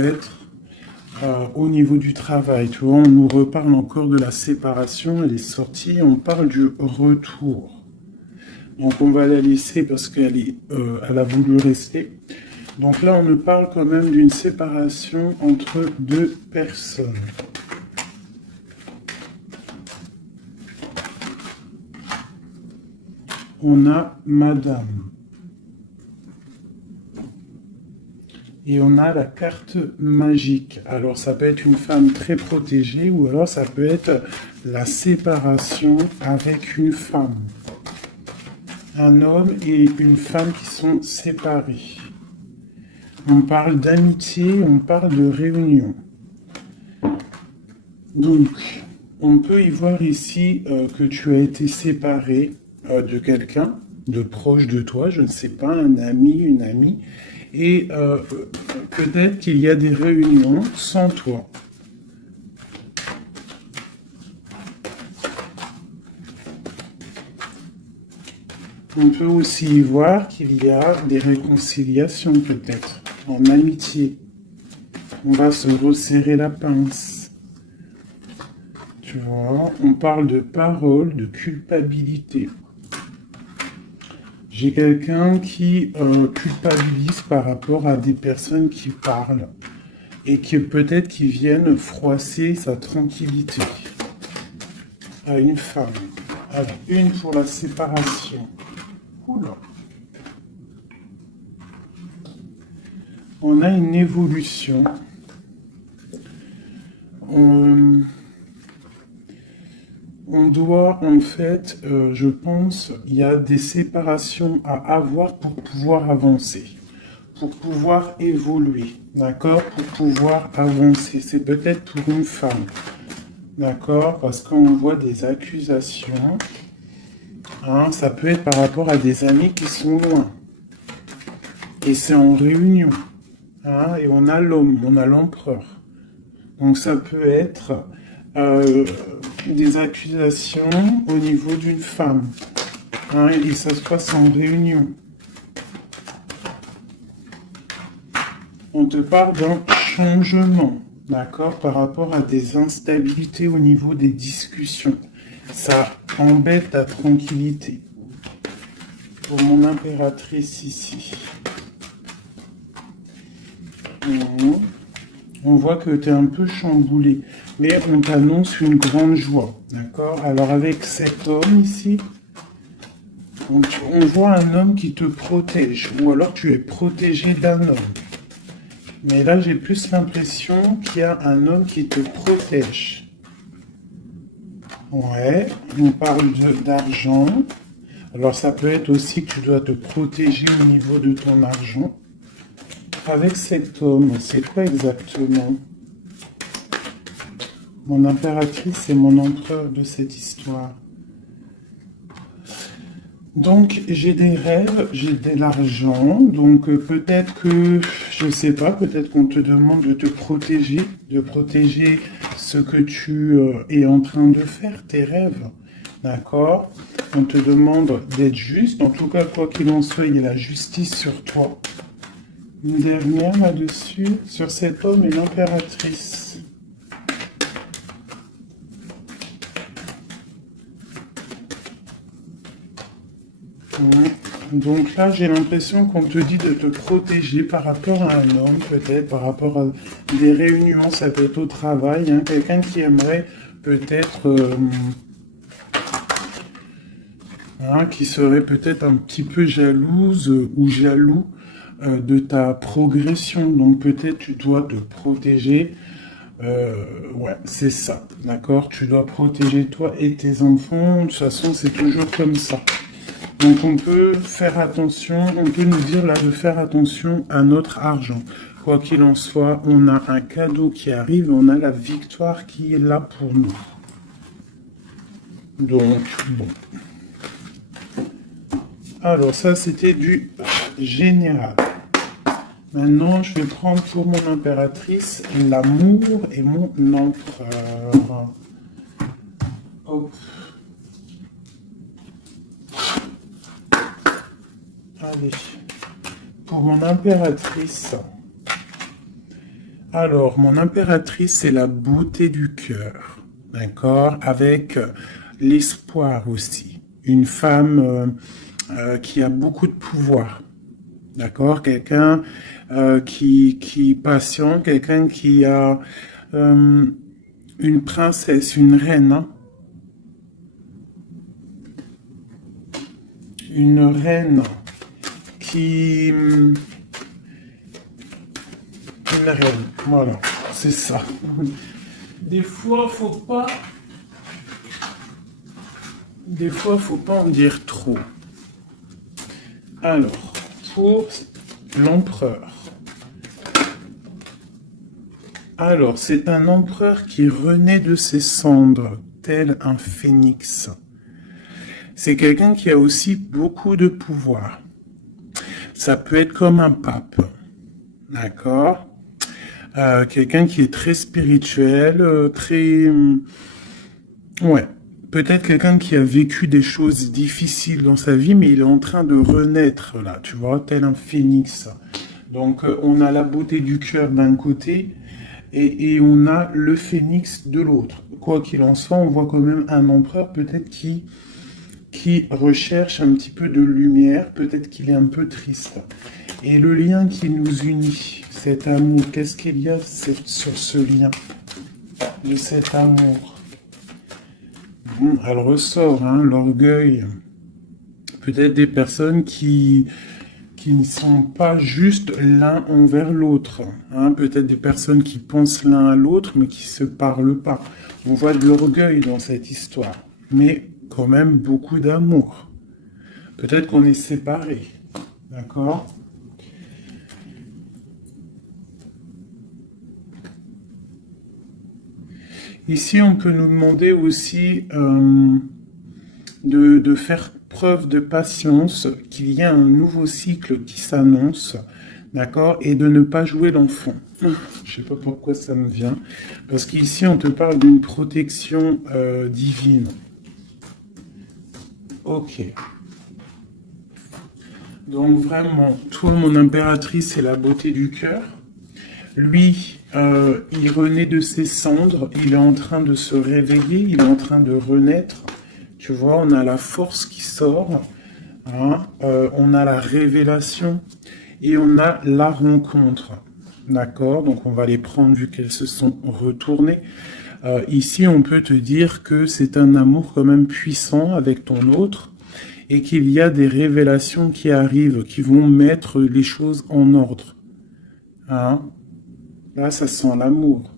être au niveau du travail. Tu vois, on nous reparle encore de la séparation, elle est sortie, on parle du retour. Donc on va la laisser parce elle a voulu rester. Donc là, on nous parle quand même d'une séparation entre deux personnes. On a Madame. Et on a la carte magique. Alors ça peut être une femme très protégée ou alors ça peut être la séparation avec une femme. Un homme et une femme qui sont séparés. On parle d'amitié, on parle de réunion. Donc, on peut y voir ici que tu as été séparé de quelqu'un, de proche de toi, je ne sais pas, un ami, une amie, et peut-être qu'il y a des réunions sans toi. On peut aussi y voir qu'il y a des réconciliations peut-être, en amitié. On va se resserrer la pince. Tu vois, on parle de parole, de culpabilité. J'ai quelqu'un qui culpabilise par rapport à des personnes qui parlent et qui peut-être qui viennent froisser sa tranquillité. À une femme. Alors, une pour la séparation. Oula. On a une évolution. On doit, en fait, je pense, il y a des séparations à avoir pour pouvoir avancer, pour pouvoir évoluer, d'accord, pour pouvoir avancer. C'est peut-être pour une femme, d'accord, parce qu'on voit des accusations. Hein, ça peut être par rapport à des amis qui sont loin. Et c'est en réunion. Hein, et on a l'homme, on a l'empereur. Donc ça peut être des accusations au niveau d'une femme. Hein, et ça se passe en réunion. On te parle d'un changement, d'accord, par rapport à des instabilités au niveau des discussions. Ça embête ta tranquillité. Pour mon impératrice ici. On voit que tu es un peu chamboulé, mais on t'annonce une grande joie, d'accord? Alors avec cet homme ici, on voit un homme qui te protège, ou alors tu es protégé d'un homme. Mais là, j'ai plus l'impression qu'il y a un homme qui te protège. Ouais, on parle d'argent. Alors ça peut être aussi que tu dois te protéger au niveau de ton argent. Avec cet homme, c'est quoi exactement? Mon impératrice et mon empereur de cette histoire. Donc j'ai des rêves, j'ai de l'argent, donc peut-être que, je sais pas, peut-être qu'on te demande de te protéger, de protéger ce que tu es en train de faire, tes rêves, d'accord? On te demande d'être juste, en tout cas quoi qu'il en soit, il y a la justice sur toi. Une dernière là-dessus, sur cet homme et l'impératrice. Donc là, j'ai l'impression qu'on te dit de te protéger par rapport à un homme, peut-être, par rapport à des réunions, ça peut être au travail, hein, quelqu'un qui aimerait peut-être, qui serait peut-être un petit peu jalouse ou jaloux de ta progression. Donc peut-être tu dois te protéger. Ouais, c'est ça, d'accord? Tu dois protéger toi et tes enfants. De toute façon, c'est toujours comme ça. Donc on peut faire attention, on peut nous dire là de faire attention à notre argent. Quoi qu'il en soit, on a un cadeau qui arrive, on a la victoire qui est là pour nous. Donc, bon. Alors ça, c'était du général. Maintenant, je vais prendre pour mon impératrice l'amour et mon empereur. Hop. Allez. Pour mon impératrice, Alors, mon impératrice, c'est la beauté du cœur, d'accord? Avec l'espoir aussi. Une femme qui a beaucoup de pouvoir, d'accord? Quelqu'un qui patient, quelqu'un qui a euh, une princesse, une reine, hein. Une reine qui... Une reine, voilà, c'est ça. Des fois, faut pas... Des fois, faut pas en dire trop. Alors, pour l'empereur. Alors, c'est un empereur qui renaît de ses cendres, tel un phénix. C'est quelqu'un qui a aussi beaucoup de pouvoir. Ça peut être comme un pape, d'accord? Quelqu'un qui est très spirituel, très... Ouais, peut-être quelqu'un qui a vécu des choses difficiles dans sa vie, mais il est en train de renaître, là, tu vois, tel un phénix. Donc, on a la beauté du cœur d'un côté, et on a le phénix de l'autre. Quoi qu'il en soit, on voit quand même un empereur peut-être qui recherche un petit peu de lumière, peut-être qu'il est un peu triste. Et le lien qui nous unit, cet amour, qu'est-ce qu'il y a sur ce lien de cet amour? Elle ressort, hein, l'orgueil. Peut-être des personnes qui ne sont pas juste l'un envers l'autre, hein. Peut-être des personnes qui pensent l'un à l'autre, mais qui ne se parlent pas. On voit de l'orgueil dans cette histoire, mais quand même beaucoup d'amour. Peut-être qu'on est séparés, d'accord? Ici, on peut nous demander aussi de faire preuve de patience, qu'il y a un nouveau cycle qui s'annonce, d'accord, et de ne pas jouer l'enfant. Je sais pas pourquoi ça me vient, parce qu'ici on te parle d'une protection divine. Ok. Donc vraiment, toi, mon impératrice, c'est la beauté du cœur. Lui, il renaît de ses cendres, il est en train de se réveiller, il est en train de renaître. Tu vois, on a la force qui sort, hein, on a la révélation et on a la rencontre. D'accord? Donc on va les prendre vu qu'elles se sont retournées. Ici, on peut te dire que c'est un amour quand même puissant avec ton autre et qu'il y a des révélations qui arrivent, qui vont mettre les choses en ordre. Hein? Là, ça sent l'amour.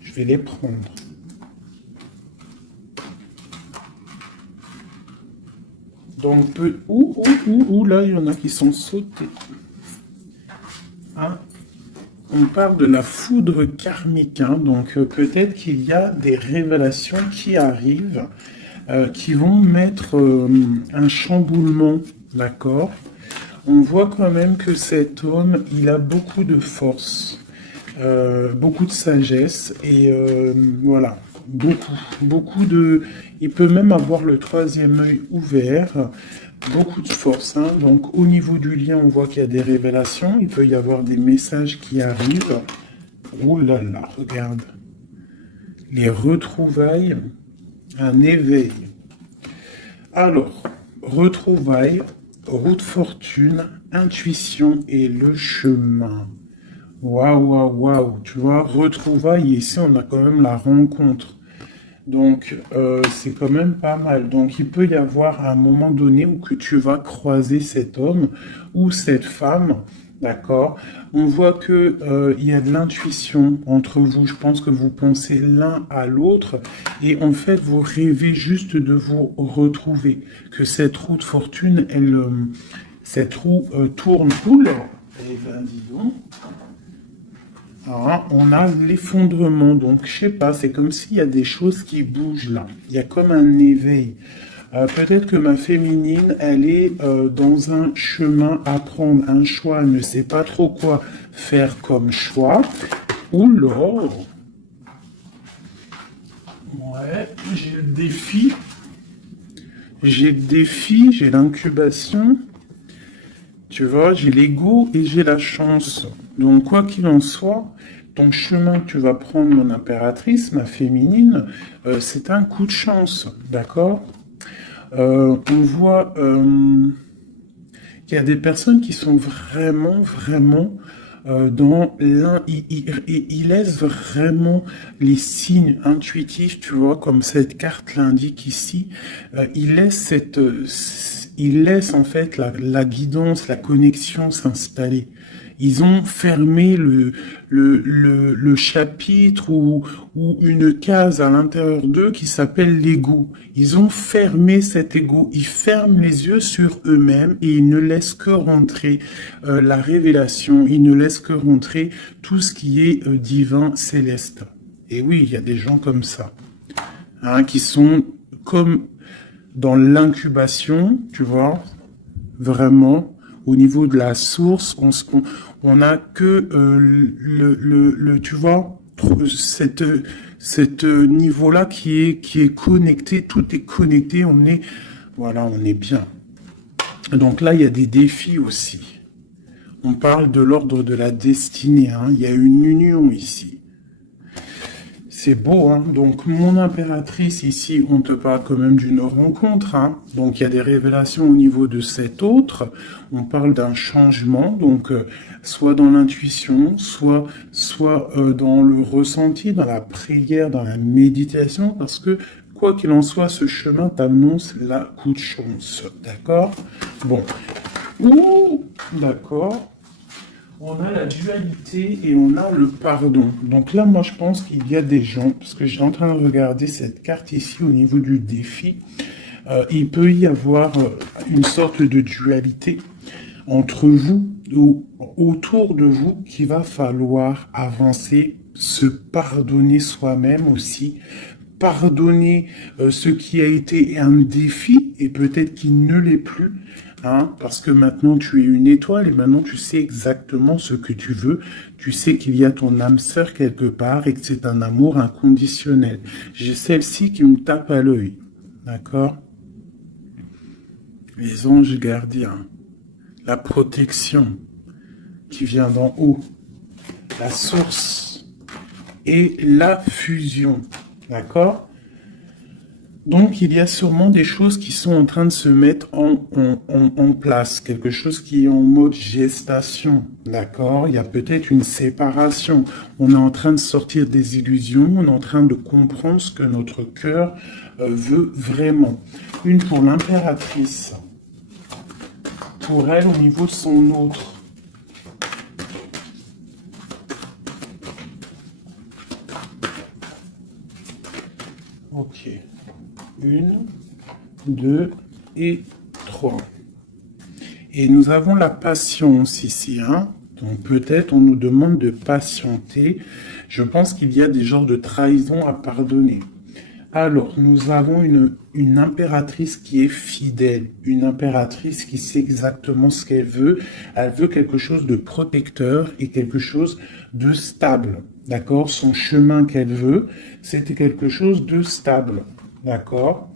Je vais les prendre. Donc, là, il y en a qui sont sautés. Hein? On parle de la foudre karmique. Hein? Donc, peut-être qu'il y a des révélations qui arrivent, qui vont mettre un chamboulement, d'accord? On voit quand même que cet homme, il a beaucoup de force, beaucoup de sagesse, et voilà, beaucoup de... Il peut même avoir le troisième œil ouvert, beaucoup de force, hein. Donc au niveau du lien, on voit qu'il y a des révélations, il peut y avoir des messages qui arrivent. Oh là là, regarde. Les retrouvailles, un éveil. Alors, retrouvailles, route fortune, intuition et le chemin. Waouh, waouh, waouh. Tu vois, retrouvailles, ici on a quand même la rencontre. Donc, c'est quand même pas mal. Donc, il peut y avoir un moment donné où que tu vas croiser cet homme ou cette femme, d'accord? On voit que il y a de l'intuition entre vous. Je pense que vous pensez l'un à l'autre et en fait, vous rêvez juste de vous retrouver. Que cette roue de fortune, cette roue tourne. Oula! Eh ben, dis donc. Alors, on a l'effondrement, donc je sais pas, c'est comme s'il y a des choses qui bougent là. Il y a comme un éveil. Peut-être que ma féminine, elle est dans un chemin à prendre, un choix, elle ne sait pas trop quoi faire comme choix. Oula! Ouais, j'ai le défi. J'ai le défi, j'ai l'incubation. Tu vois, j'ai l'ego et j'ai la chance. Donc, quoi qu'il en soit, ton chemin que tu vas prendre, mon impératrice, ma féminine, c'est un coup de chance, d'accord? On voit qu'il y a des personnes qui sont vraiment dans l'un, ils laissent vraiment les signes intuitifs, tu vois, comme cette carte l'indique ici. Ils laissent ils laissent en fait la guidance, la connexion s'installer. Ils ont fermé le chapitre ou une case à l'intérieur d'eux qui s'appelle l'ego. Ils ont fermé cet ego. Ils ferment les yeux sur eux-mêmes et ils ne laissent que rentrer la révélation. Ils ne laissent que rentrer tout ce qui est divin, céleste. Et oui, il y a des gens comme ça, hein, qui sont comme dans l'incubation, tu vois, vraiment, au niveau de la source, on a que tu vois, cette niveau-là qui est connecté, tout est connecté, voilà, on est bien. Donc là, il y a des défis aussi. On parle de l'ordre de la destinée, hein. Il y a une union ici. C'est beau, hein. Donc, mon impératrice, ici, on te parle quand même d'une rencontre, hein. Donc, il y a des révélations au niveau de cet autre. On parle d'un changement, donc, soit dans l'intuition, soit dans le ressenti, dans la prière, dans la méditation, parce que, quoi qu'il en soit, ce chemin t'annonce la coup de chance. D'accord? Bon. Ouh, d'accord. On a la dualité et on a le pardon. Donc là, moi, je pense qu'il y a des gens, parce que j'ai en train de regarder cette carte ici au niveau du défi, il peut y avoir une sorte de dualité entre vous ou autour de vous qu'il va falloir avancer, se pardonner soi-même aussi, pardonner ce qui a été un défi et peut-être qu'il ne l'est plus, hein, parce que maintenant tu es une étoile et maintenant tu sais exactement ce que tu veux, tu sais qu'il y a ton âme sœur quelque part et que c'est un amour inconditionnel. J'ai celle-ci qui me tape à l'œil, d'accord? Les anges gardiens, la protection qui vient d'en haut, la source et la fusion. D'accord? Donc, il y a sûrement des choses qui sont en train de se mettre en place. Quelque chose qui est en mode gestation. D'accord? Il y a peut-être une séparation. On est en train de sortir des illusions. On est en train de comprendre ce que notre cœur veut vraiment. Une pour l'impératrice. Pour elle, au niveau de son autre. Ok. 1, 2 et 3. Et nous avons la patience ici, hein. Donc peut-être on nous demande de patienter. Je pense qu'il y a des genres de trahison à pardonner. Alors, nous avons une impératrice qui est fidèle, une impératrice qui sait exactement ce qu'elle veut. Elle veut quelque chose de protecteur et quelque chose de stable. D'accord? Son chemin qu'elle veut, c'était quelque chose de stable. D'accord?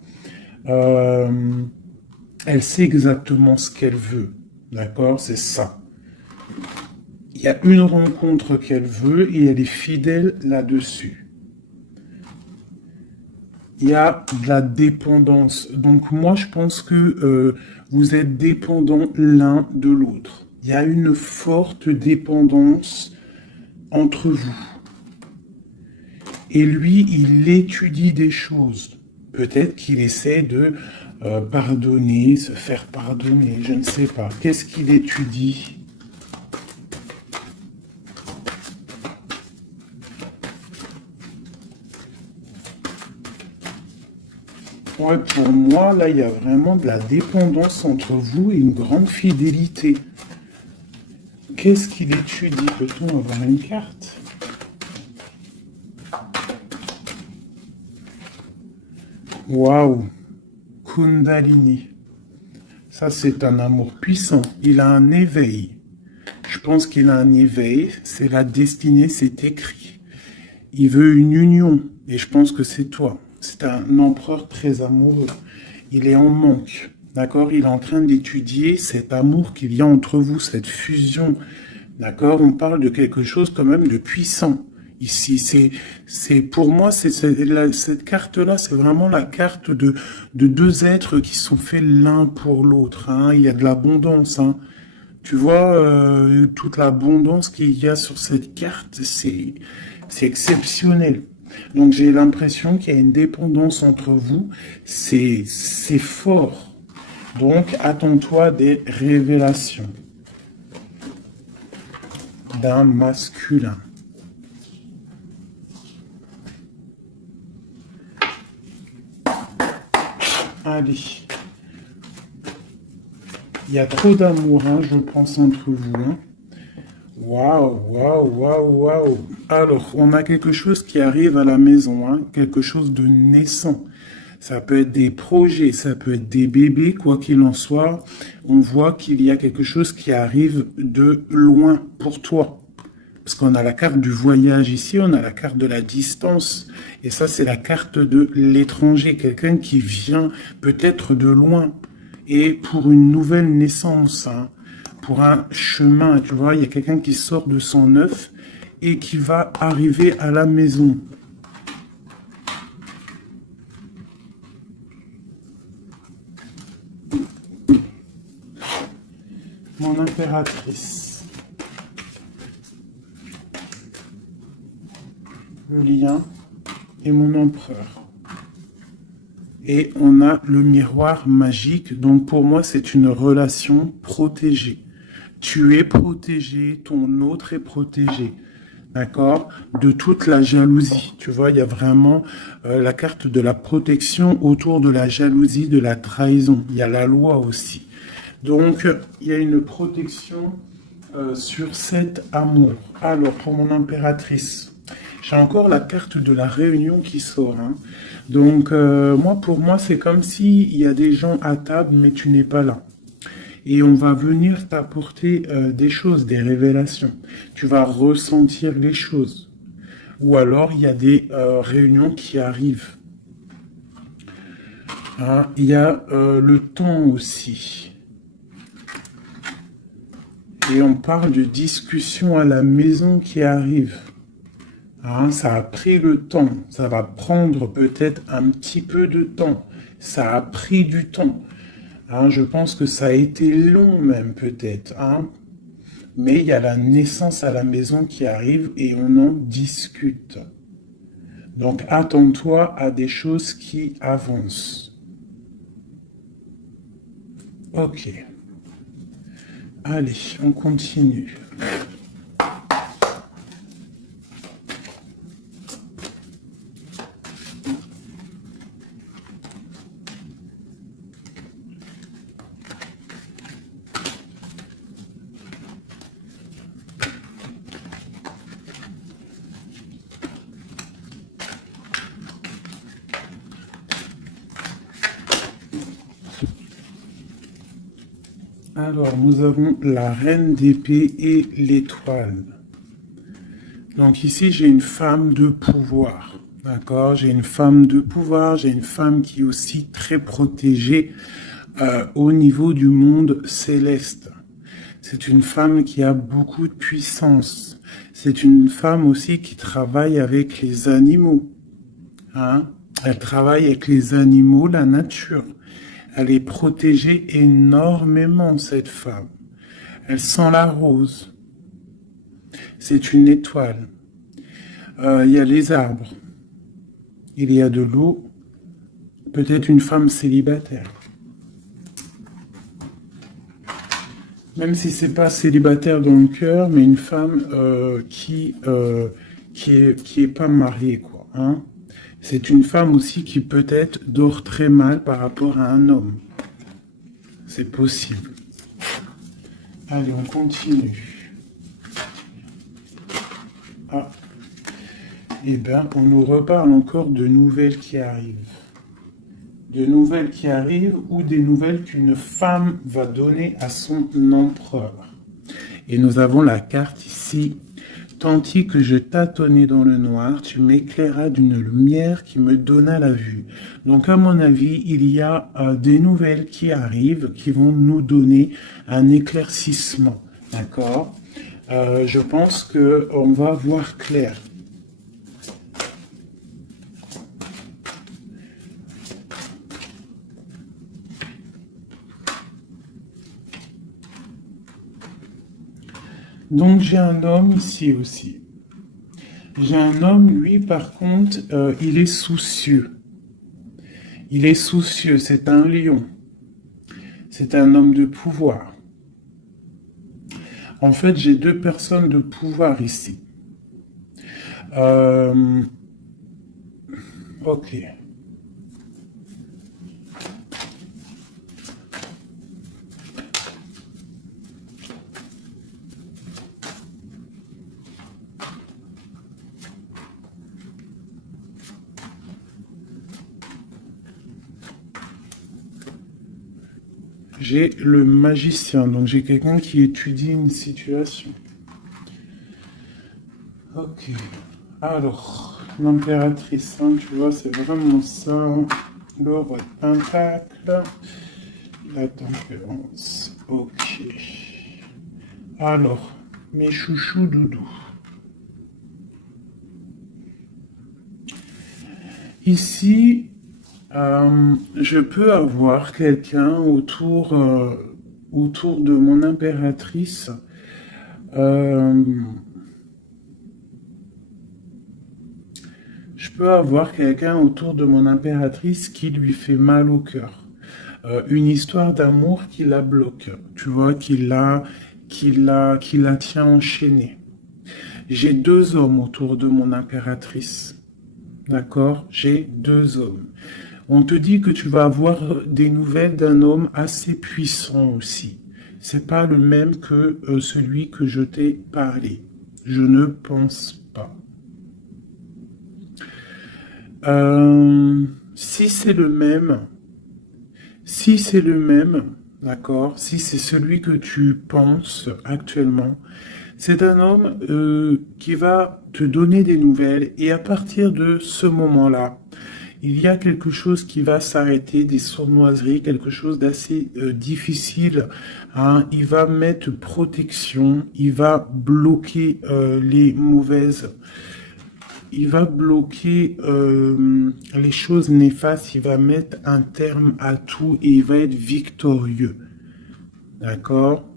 Elle sait exactement ce qu'elle veut. D'accord? C'est ça. Il y a une rencontre qu'elle veut et elle est fidèle là-dessus. Il y a de la dépendance. Donc moi, je pense que vous êtes dépendants l'un de l'autre. Il y a une forte dépendance entre vous. Et lui, il étudie des choses. Peut-être qu'il essaie de pardonner, se faire pardonner, je ne sais pas. Qu'est-ce qu'il étudie ? Ouais, pour moi, là, il y a vraiment de la dépendance entre vous et une grande fidélité. Qu'est-ce qu'il étudie? Peut-on avoir une carte? Waouh! Kundalini. Ça, c'est un amour puissant. Il a un éveil. Je pense qu'il a un éveil. C'est la destinée, c'est écrit. Il veut une union. Et je pense que c'est toi. C'est un empereur très amoureux. Il est en manque. D'accord? Il est en train d'étudier cet amour qu'il y a entre vous, cette fusion. D'accord? On parle de quelque chose quand même de puissant. Ici, pour moi, cette carte-là, c'est vraiment la carte de deux êtres qui sont faits l'un pour l'autre. Hein. Il y a de l'abondance. Hein. Tu vois, toute l'abondance qu'il y a sur cette carte, c'est exceptionnel. Donc j'ai l'impression qu'il y a une dépendance entre vous. C'est fort. Donc attends-toi des révélations d'un masculin. Allez. Il y a trop d'amour, hein, je pense, entre vous. Hein. Waouh, waouh, waouh, waouh. Alors, on a quelque chose qui arrive à la maison, hein, quelque chose de naissant. Ça peut être des projets, ça peut être des bébés, quoi qu'il en soit. On voit qu'il y a quelque chose qui arrive de loin pour toi. Parce qu'on a la carte du voyage ici, on a la carte de la distance. Et ça, c'est la carte de l'étranger, quelqu'un qui vient peut-être de loin. Et pour une nouvelle naissance, hein, pour un chemin, tu vois, il y a quelqu'un qui sort de son œuf et qui va arriver à la maison. Mon impératrice. Le lien et mon empereur. Et on a le miroir magique. Donc pour moi, c'est une relation protégée. Tu es protégé, ton autre est protégé. D'accord? De toute la jalousie. Tu vois, il y a vraiment la carte de la protection autour de la jalousie, de la trahison. Il y a la loi aussi. Donc, il y a une protection sur cet amour. Alors, pour mon impératrice, j'ai encore la carte de la réunion qui sort. Hein. Donc, pour moi, c'est comme s'il y a des gens à table, mais tu n'es pas là. Et on va venir t'apporter des choses, des révélations. Tu vas ressentir les choses. Ou alors, il y a des réunions qui arrivent. Hein, il y a le temps aussi. Et on parle de discussion à la maison qui arrive. Hein, ça a pris le temps. Ça va prendre peut-être un petit peu de temps. Ça a pris du temps. Hein, je pense que ça a été long même peut-être. Hein. Mais il y a la naissance à la maison qui arrive et on en discute. Donc attends-toi à des choses qui avancent. Ok. Allez, on continue. Alors, nous avons la reine d'épée et l'étoile. Donc ici, j'ai une femme de pouvoir. D'accord? J'ai une femme de pouvoir, j'ai une femme qui est aussi très protégée au niveau du monde céleste. C'est une femme qui a beaucoup de puissance. C'est une femme aussi qui travaille avec les animaux. Hein? Elle travaille avec les animaux, la nature. Elle est protégée énormément, cette femme. Elle sent la rose. C'est une étoile. Il y a les arbres. Il y a de l'eau. Peut-être une femme célibataire. Même si c'est pas célibataire dans le cœur, mais une femme qui est pas mariée, quoi. Hein. C'est une femme aussi qui peut-être dort très mal par rapport à un homme. C'est possible. Allez, on continue. Ah. Eh bien, on nous reparle encore de nouvelles qui arrivent. De nouvelles qui arrivent ou des nouvelles qu'une femme va donner à son empereur. Et nous avons la carte ici tandis que je tâtonnais dans le noir, tu m'éclairas d'une lumière qui me donna la vue. Donc, à mon avis, il y a des nouvelles qui arrivent, qui vont nous donner un éclaircissement. D'accord? Je pense que on va voir clair. Donc, j'ai un homme ici aussi. J'ai un homme, lui, par contre, il est soucieux. Il est soucieux, c'est un lion. C'est un homme de pouvoir. En fait, j'ai deux personnes de pouvoir ici. Ok. J'ai le magicien, donc j'ai quelqu'un qui étudie une situation. Ok. Alors, l'impératrice, hein, tu vois, c'est vraiment ça. Le roi de pentacle. La tempérance. Ok. Alors, mes chouchous doudous. Ici, je peux avoir quelqu'un autour de mon impératrice. Je peux avoir quelqu'un autour de mon impératrice qui lui fait mal au cœur. Une histoire d'amour qui la bloque, tu vois, qui la tient enchaînée. J'ai deux hommes autour de mon impératrice. D'accord? J'ai deux hommes. On te dit que tu vas avoir des nouvelles d'un homme assez puissant aussi. C'est pas le même que celui que je t'ai parlé. Je ne pense pas. Si c'est le même, d'accord, si c'est celui que tu penses actuellement, c'est un homme qui va te donner des nouvelles et à partir de ce moment-là, il y a quelque chose qui va s'arrêter, des sournoiseries, quelque chose d'assez difficile. Hein. Il va mettre protection, il va bloquer les mauvaises. Il va bloquer les choses néfastes, il va mettre un terme à tout et il va être victorieux. D'accord?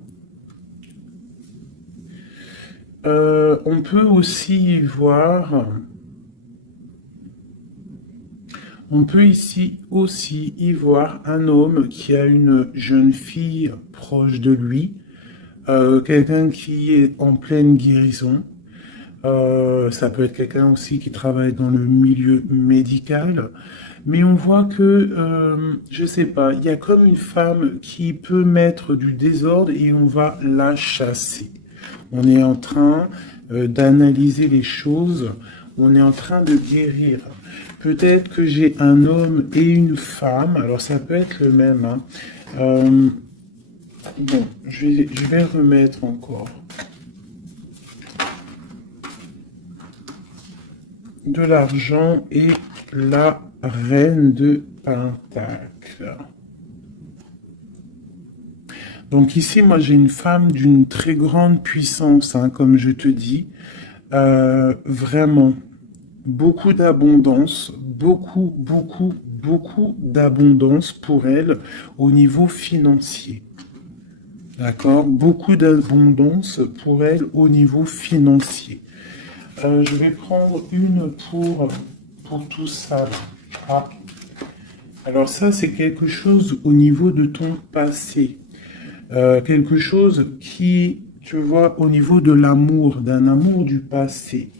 On peut aussi voir... On peut ici aussi y voir un homme qui a une jeune fille proche de lui, quelqu'un qui est en pleine guérison. Ça peut être quelqu'un aussi qui travaille dans le milieu médical. Mais on voit que, je sais pas, il y a comme une femme qui peut mettre du désordre et on va la chasser. On est en train d'analyser les choses, on est en train de guérir. Peut-être que j'ai un homme et une femme, alors ça peut être le même. Hein. Bon, je vais remettre encore. De l'argent et la reine de Pentacle. Donc ici, moi j'ai une femme d'une très grande puissance, hein, comme je te dis. Vraiment, beaucoup d'abondance, beaucoup d'abondance pour elle au niveau financier. D'accord? Beaucoup d'abondance pour elle au niveau financier. Je vais prendre une pour tout ça. Ah. Alors ça, c'est quelque chose au niveau de ton passé. Quelque chose qui, tu vois, au niveau de l'amour, d'un amour du passé,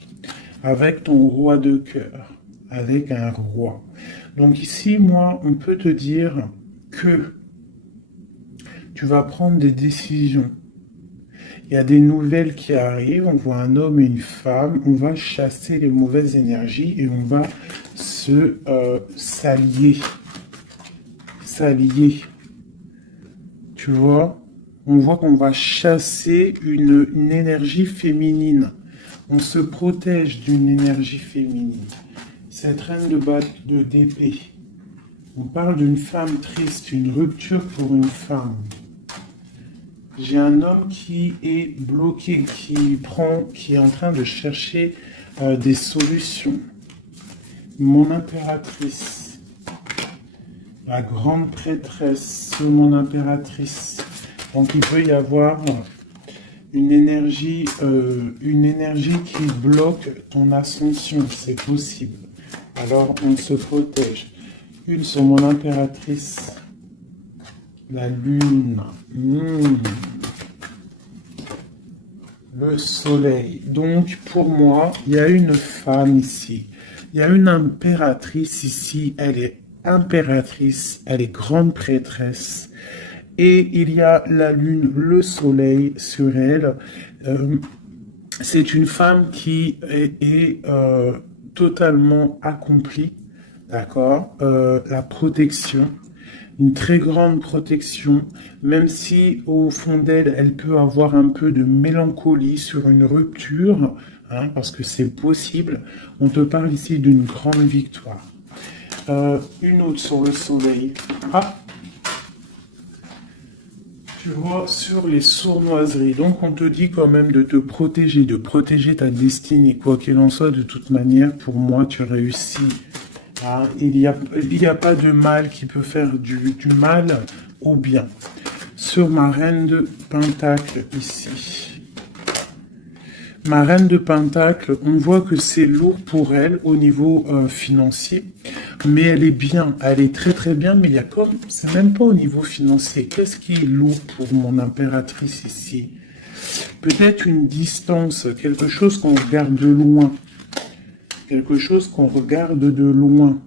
avec ton roi de cœur, avec un roi. Donc ici, moi, on peut te dire que tu vas prendre des décisions. Il y a des nouvelles qui arrivent, on voit un homme et une femme, on va chasser les mauvaises énergies et on va s'allier. Tu vois? On voit qu'on va chasser une énergie féminine. On se protège d'une énergie féminine. Cette reine d'épée. On parle d'une femme triste, une rupture pour une femme. J'ai un homme qui est bloqué, qui est en train de chercher des solutions. Mon impératrice. La grande prêtresse, mon impératrice. Donc il peut y avoir une énergie qui bloque ton ascension, c'est possible. Alors on se protège. Une sur mon impératrice. La lune. Le soleil. Donc pour moi, il y a une femme ici. Il y a une impératrice ici. Elle est impératrice. Elle est grande prêtresse. Et il y a la lune, le soleil sur elle. C'est une femme qui est totalement accomplie. D'accord, la protection, une très grande protection, même si au fond d'elle, elle peut avoir un peu de mélancolie sur une rupture, hein, parce que c'est possible. On te parle ici d'une grande victoire. Une autre sur le soleil. Ah, tu vois, sur les sournoiseries. Donc on te dit quand même de te protéger, de protéger ta destinée. Quoi qu'il en soit, de toute manière, pour moi, tu réussis. Ah, il n'y a pas de mal qui peut faire du mal au bien. Sur ma reine de Pentacle ici. Ma reine de Pentacle, on voit que c'est lourd pour elle au niveau financier. Mais elle est bien, elle est très très bien, mais il y a comme, c'est même pas au niveau financier. Qu'est-ce qui est lourd pour mon impératrice ici? Peut-être une distance, quelque chose qu'on regarde de loin. Quelque chose qu'on regarde de loin.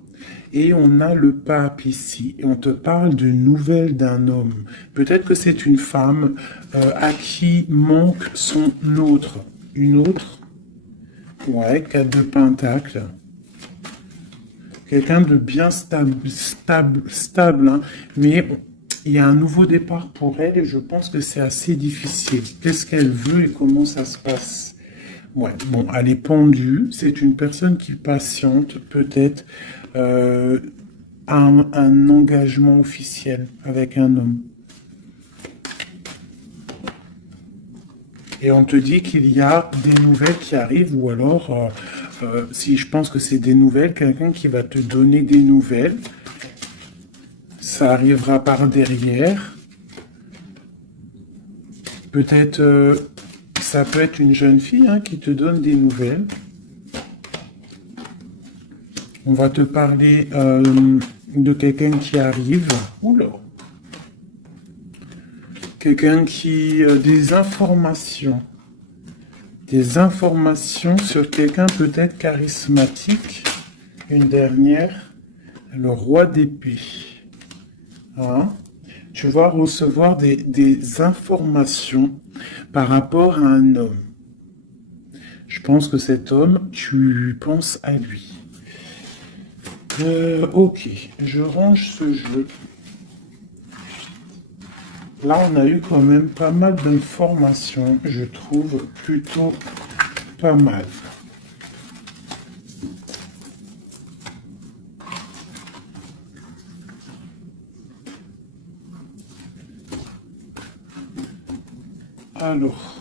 Et on a le pape ici. Et on te parle de nouvelles d'un homme. Peut-être que c'est une femme à qui manque son autre. Une autre. Ouais, 4 de Pentacle. Quelqu'un de bien stable, hein. Mais il y a un nouveau départ pour elle et je pense que c'est assez difficile. Qu'est-ce qu'elle veut et comment ça se passe? Ouais, bon, elle est pendue. C'est une personne qui patiente, peut-être, un engagement officiel avec un homme. Et on te dit qu'il y a des nouvelles qui arrivent, ou alors, si je pense que c'est des nouvelles, quelqu'un qui va te donner des nouvelles. Ça arrivera par derrière. Peut-être, ça peut être une jeune fille hein, qui te donne des nouvelles. On va te parler de quelqu'un qui arrive. Oula. Quelqu'un qui... des informations. Des informations sur quelqu'un peut-être charismatique. Une dernière. Le roi d'épée. Hein? Tu vas recevoir des informations par rapport à un homme. Je pense que cet homme, tu penses à lui. Ok, je range ce jeu. Là, on a eu quand même pas mal d'informations, je trouve plutôt pas mal. Alors...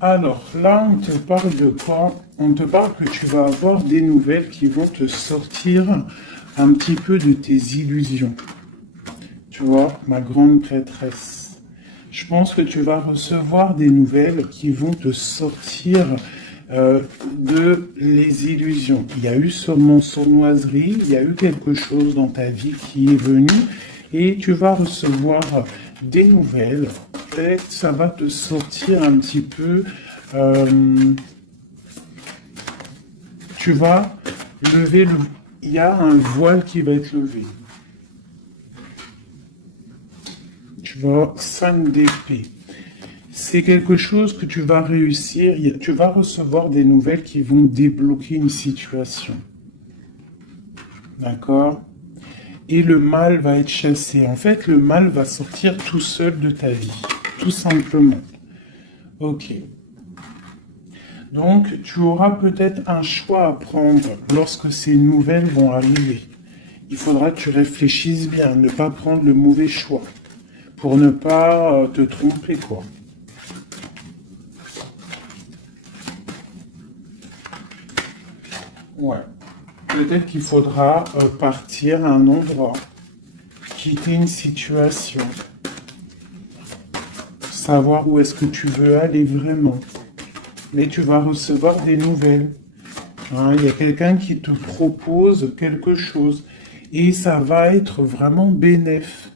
Alors, là, on te parle de quoi? On te parle que tu vas avoir des nouvelles qui vont te sortir un petit peu de tes illusions. Tu vois, ma grande prêtresse. Je pense que tu vas recevoir des nouvelles qui vont te sortir de les illusions. Il y a eu sûrement sournoiserie, il y a eu quelque chose dans ta vie qui est venu et tu vas recevoir des nouvelles. Peut-être ça va te sortir un petit peu. Tu vas lever le... Il y a un voile qui va être levé. Tu vois, 5 d'épée. C'est quelque chose que tu vas réussir. Tu vas recevoir des nouvelles qui vont débloquer une situation. D'accord? Et le mal va être chassé. En fait, le mal va sortir tout seul de ta vie. Tout simplement. Ok. Donc, tu auras peut-être un choix à prendre lorsque ces nouvelles vont arriver. Il faudra que tu réfléchisses bien, ne pas prendre le mauvais choix. Pour ne pas te tromper, quoi. Ouais. Peut-être qu'il faudra partir à un endroit, quitter une situation, savoir où est-ce que tu veux aller vraiment. Mais tu vas recevoir des nouvelles. Hein, il y a quelqu'un qui te propose quelque chose et ça va être vraiment bénéf.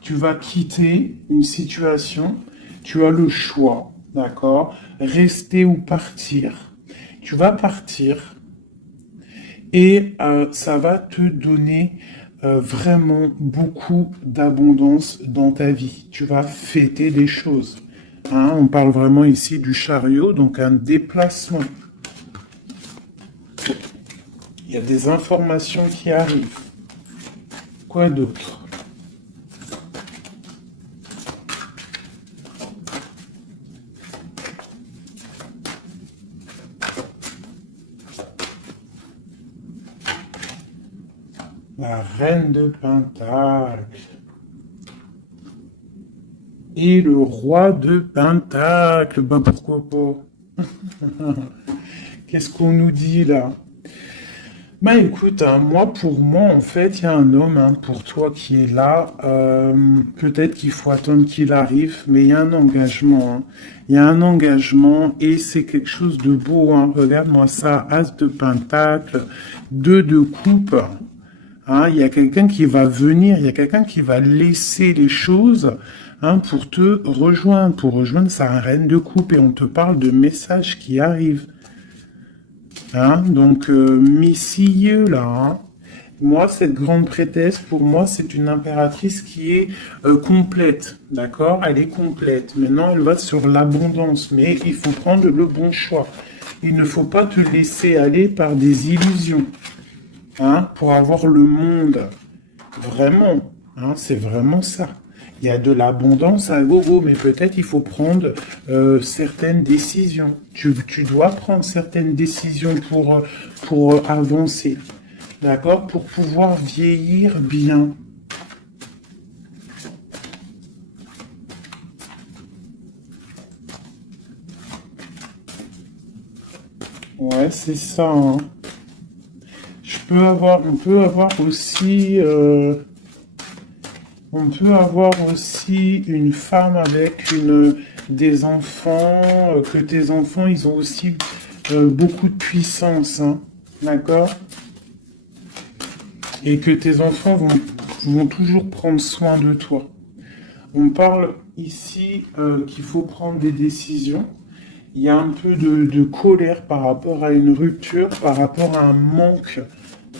Tu vas quitter une situation, tu as le choix, d'accord? Rester ou partir. Tu vas partir et ça va te donner vraiment beaucoup d'abondance dans ta vie. Tu vas fêter des choses. Hein, on parle vraiment ici du chariot, donc un déplacement. Il y a des informations qui arrivent. Quoi d'autre? La reine de Pentacle. Et le roi de Pentacle. Ben pourquoi pas? Qu'est-ce qu'on nous dit là? Bah écoute, hein, pour moi, en fait, il y a un homme pour toi qui est là. Peut-être qu'il faut attendre qu'il arrive, mais il y a un engagement. Hein. Il y a un engagement et c'est quelque chose de beau. Hein. Regarde-moi ça, As de Pentacle, 2 de coupe. Hein, il y a quelqu'un qui va venir, il y a quelqu'un qui va laisser les choses pour te rejoindre. Pour rejoindre sa reine de coupe et on te parle de messages qui arrivent. Hein, donc, messieurs, là, hein. Moi, cette grande prêtresse, pour moi, c'est une impératrice qui est complète, d'accord? Elle est complète. Maintenant, elle va sur l'abondance, mais il faut prendre le bon choix. Il ne faut pas te laisser aller par des illusions, hein, pour avoir le monde. Vraiment, hein, c'est vraiment ça. Il y a de l'abondance à gogo, mais peut-être il faut prendre certaines décisions. Tu dois prendre certaines décisions pour avancer. D'accord? Pour pouvoir vieillir bien. Ouais, c'est ça. Hein. On peut avoir aussi... on peut avoir aussi une femme avec des enfants, que tes enfants, ils ont aussi beaucoup de puissance, hein, d'accord? Et que tes enfants vont toujours prendre soin de toi. On parle ici qu'il faut prendre des décisions. Il y a un peu de colère par rapport à une rupture, par rapport à un manque,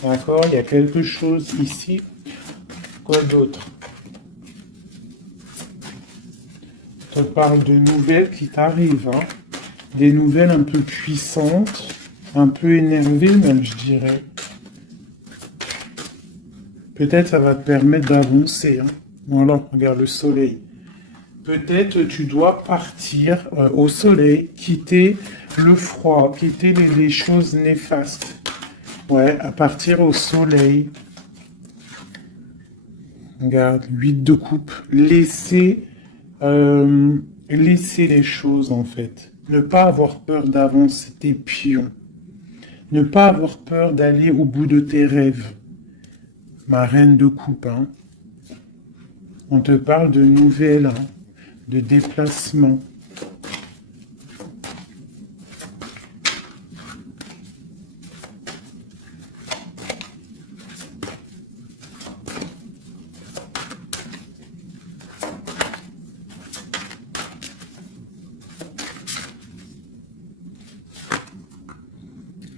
d'accord? Il y a quelque chose ici. Quoi d'autre? Je te parle de nouvelles qui t'arrivent, hein. Des nouvelles un peu puissantes, un peu énervées même, je dirais. Peut-être ça va te permettre d'avancer. Hein. Voilà, regarde le soleil. Peut-être tu dois partir au soleil, quitter le froid, quitter les choses néfastes. Ouais, à partir au soleil. Regarde, 8 de coupe. Laisser les choses, en fait. Ne pas avoir peur d'avancer tes pions. Ne pas avoir peur d'aller au bout de tes rêves. Ma reine de coupe, hein. On te parle de nouvelles, hein, de déplacement.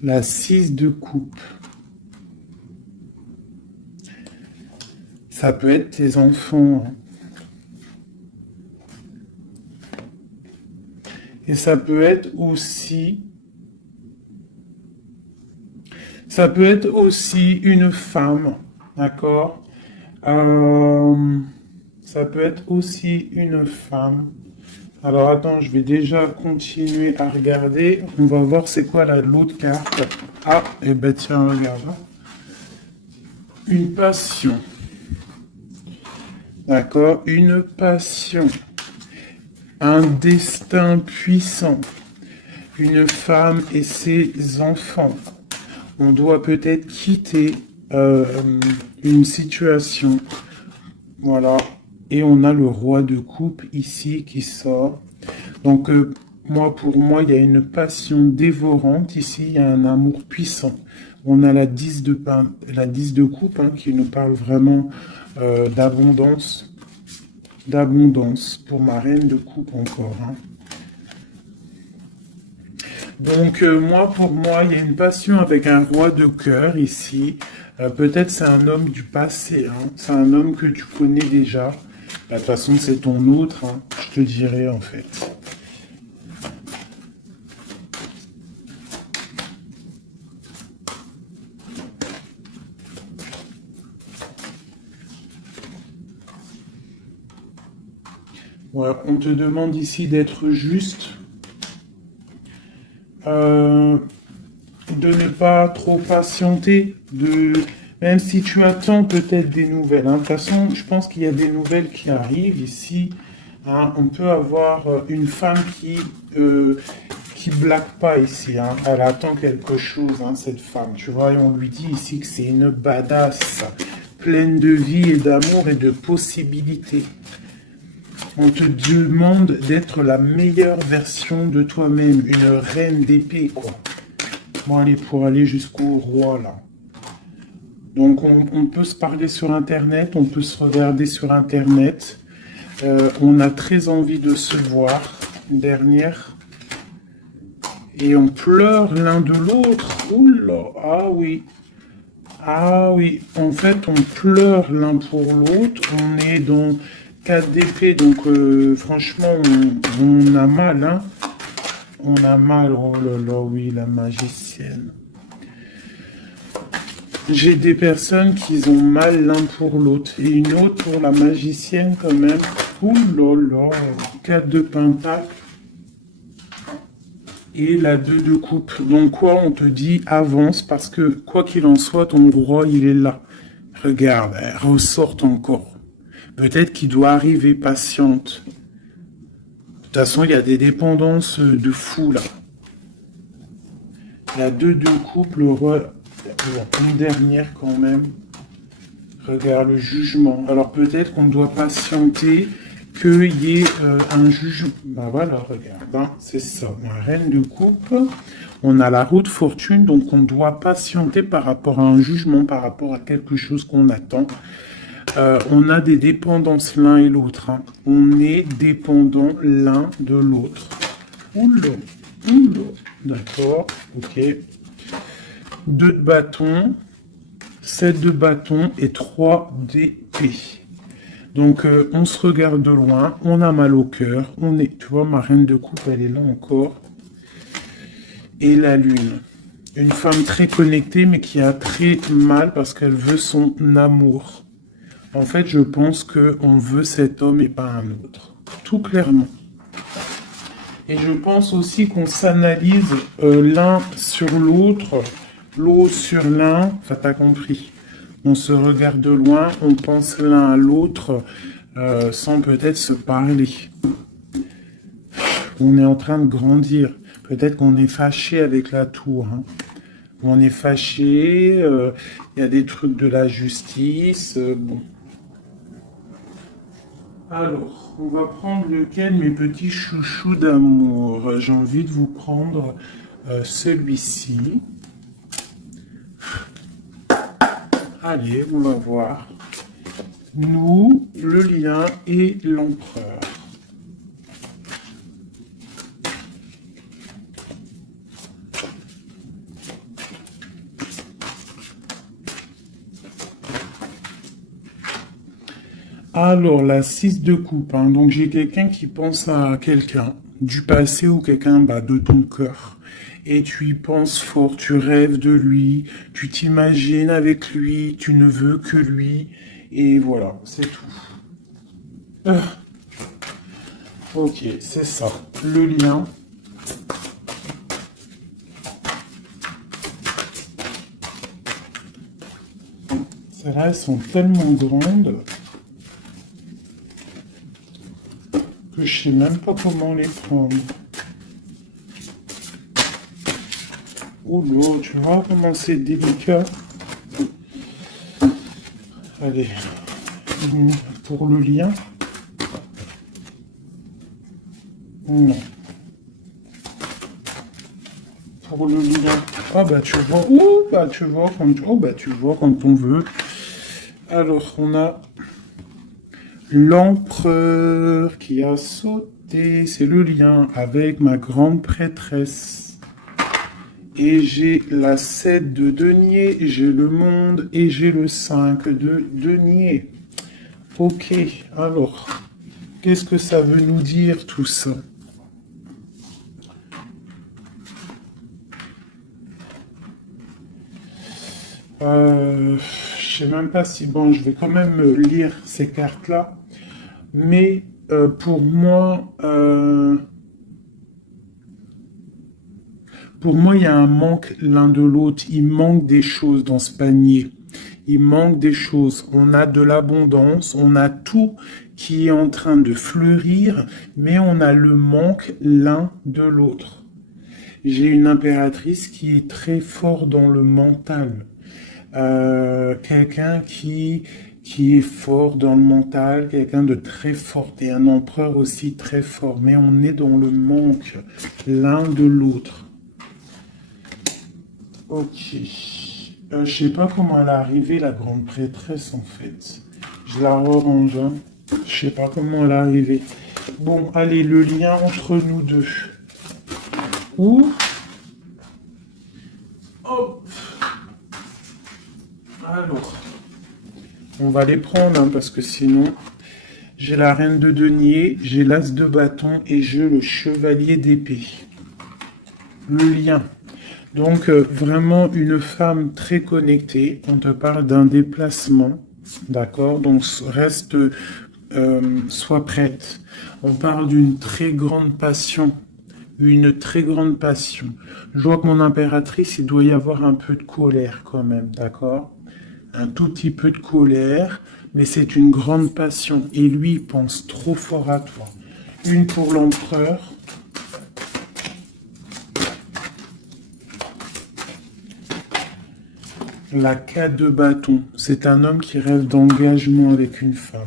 La 6 de coupe. Ça peut être tes enfants. Hein. Et ça peut être aussi... Ça peut être aussi une femme. D'accord? Ça peut être aussi une femme. Alors attends, je vais déjà continuer à regarder. On va voir c'est quoi l'autre carte. Ah, et ben tiens, regarde. Une passion. D'accord? Une passion. Un destin puissant. Une femme et ses enfants. On doit peut-être quitter une situation. Voilà. Et on a le roi de coupe ici qui sort. Donc, pour moi, il y a une passion dévorante. Ici, il y a un amour puissant. On a la 10 de coupe hein, qui nous parle vraiment d'abondance. D'abondance pour ma reine de coupe encore. Hein. Donc, pour moi, il y a une passion avec un roi de cœur ici. Peut-être c'est un homme du passé. Hein. C'est un homme que tu connais déjà. De toute façon, c'est ton autre, hein, je te dirais en fait. Voilà, on te demande ici d'être juste, de ne pas trop patienter, même si tu attends peut-être des nouvelles. Hein. De toute façon, je pense qu'il y a des nouvelles qui arrivent ici. Hein. On peut avoir une femme qui blague pas ici. Hein. Elle attend quelque chose, hein, cette femme. Tu vois, et on lui dit ici que c'est une badass, pleine de vie et d'amour et de possibilités. On te demande d'être la meilleure version de toi-même, une reine d'épée, quoi. Bon, allez, pour aller jusqu'au roi, là. Donc, on peut se parler sur Internet, on peut se regarder sur Internet. On a très envie de se voir. Une dernière. Et on pleure l'un de l'autre. Oula, ah oui. Ah oui, en fait, on pleure l'un pour l'autre. On est dans 4 d'épée, donc franchement, on a mal. Hein. On a mal. Oh là là, oui, la magicienne. J'ai des personnes qui ont mal l'un pour l'autre. Et une autre pour la magicienne quand même. Ouh là là, 4 de pentacle. Et la 2 de coupe. Donc quoi, on te dit avance parce que quoi qu'il en soit, ton roi, il est là. Regarde, elle ressort encore. Peut-être qu'il doit arriver patiente. De toute façon, il y a des dépendances de fou là. La 2 de coupe, le roi, une dernière quand même. Regarde le jugement. Alors peut-être qu'on doit patienter qu'il y ait un jugement. Ben voilà, regarde, hein, c'est ça. La reine de coupe. On a la roue de fortune, donc on doit patienter par rapport à un jugement, par rapport à quelque chose qu'on attend. On a des dépendances l'un et l'autre. Hein. On est dépendant l'un de l'autre. Oula, oula. D'accord, ok. 2 de bâton, 7 de bâton et 3 d'épée. Donc, on se regarde de loin, on a mal au cœur. Tu vois, ma reine de coupe, elle est là encore. Et la lune. Une femme très connectée, mais qui a très mal parce qu'elle veut son amour. En fait, je pense qu'on veut cet homme et pas un autre. Tout clairement. Et je pense aussi qu'on s'analyse l'un sur l'autre, l'autre sur l'un. Enfin, t'as compris. On se regarde de loin, on pense l'un à l'autre sans peut-être se parler. On est en train de grandir. Peut-être qu'on est fâché avec la tour. Hein. On est fâché, il y a des trucs de la justice. Bon. Alors, on va prendre lequel, mes petits chouchous d'amour. J'ai envie de vous prendre celui-ci. Allez, on va voir. Nous, le lien et l'empereur. Alors, la 6 de coupe, hein. Donc j'ai quelqu'un qui pense à quelqu'un du passé ou quelqu'un bah, de ton cœur. Et tu y penses fort, tu rêves de lui, tu t'imagines avec lui, tu ne veux que lui. Et voilà, c'est tout. Euh, ok, c'est ça. Le lien. Celles-là, elles sont tellement grandes que je sais même pas comment les prendre. Oh là, tu vois comment c'est délicat. Allez, pour le lien. Non. Pour le lien. Ah bah tu vois. Ouh, bah tu vois quand oh, bah tu vois quand on veut. Alors on a l'empereur qui a sauté. C'est le lien avec ma grande prêtresse. Et j'ai la 7 de denier, j'ai le monde et j'ai le 5 de denier. Ok, alors, qu'est-ce que ça veut nous dire tout ça? Je sais même pas si, bon, je vais quand même lire ces cartes-là, mais pour moi, il y a un manque l'un de l'autre. Il manque des choses dans ce panier. Il manque des choses. On a de l'abondance, on a tout qui est en train de fleurir, mais on a le manque l'un de l'autre. J'ai une impératrice qui est très fort dans le mental. Quelqu'un qui est fort dans le mental, quelqu'un de très fort et un empereur aussi très fort. Mais on est dans le manque l'un de l'autre. Ok. Je sais pas comment elle est arrivée, la grande prêtresse, en fait. Je la rerange, hein. Je sais pas comment elle est arrivée. Bon, allez, le lien entre nous deux. Ou, hop, alors, on va les prendre, hein, parce que sinon, j'ai la reine de denier, j'ai l'as de bâton et j'ai le chevalier d'épée. Le lien. Donc, vraiment une femme très connectée. On te parle d'un déplacement, d'accord? Donc, reste, sois prête. On parle d'une très grande passion. Une très grande passion. Je vois que mon impératrice, il doit y avoir un peu de colère quand même, d'accord? Un tout petit peu de colère, mais c'est une grande passion. Et lui, il pense trop fort à toi. Une pour l'empereur. La 4 de bâton. C'est un homme qui rêve d'engagement avec une femme.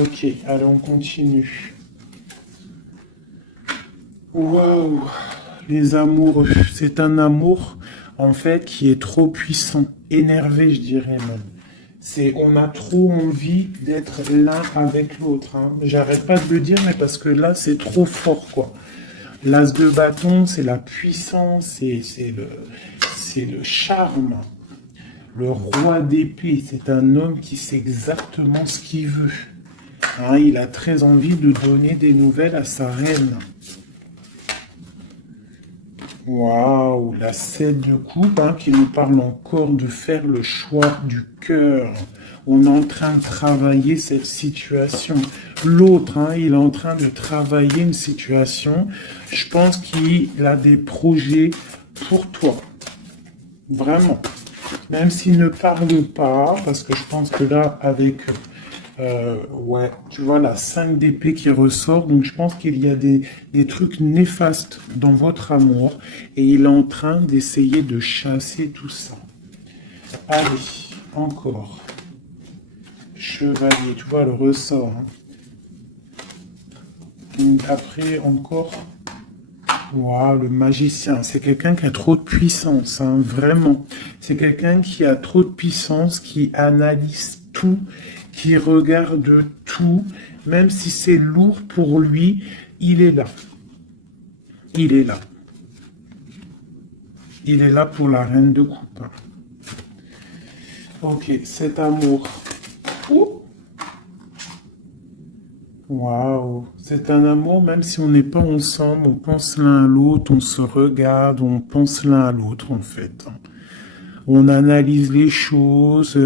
Ok, allez, on continue. Waouh, les amoureux. C'est un amour, en fait, qui est trop puissant. Énervé, je dirais même. On a trop envie d'être l'un avec l'autre, hein. J'arrête pas de le dire, mais parce que là, c'est trop fort, quoi. L'as de bâton, c'est la puissance, c'est le charme. Le roi d'épée, c'est un homme qui sait exactement ce qu'il veut. Hein, il a très envie de donner des nouvelles à sa reine. Waouh, la 7 de coupe, hein, qui nous parle encore de faire le choix du cœur. On est en train de travailler cette situation. L'autre, hein, il est en train de travailler une situation. Je pense qu'il a des projets pour toi. Vraiment. Même s'il ne parle pas, parce que je pense que là, avec, ouais, tu vois, la 5 d'épée qui ressort, donc je pense qu'il y a des trucs néfastes dans votre amour, et il est en train d'essayer de chasser tout ça. Allez, encore. Chevalier, tu vois, le ressort. Hein. Donc après, encore. Waouh, le magicien, c'est quelqu'un qui a trop de puissance, hein, vraiment. C'est quelqu'un qui a trop de puissance, qui analyse tout, qui regarde tout, même si c'est lourd pour lui, il est là. Il est là. Il est là pour la reine de coupe. Ok, cet amour. Ouh. Waouh, c'est un amour, même si on n'est pas ensemble, on pense l'un à l'autre, on se regarde, on pense l'un à l'autre en fait. On analyse les choses,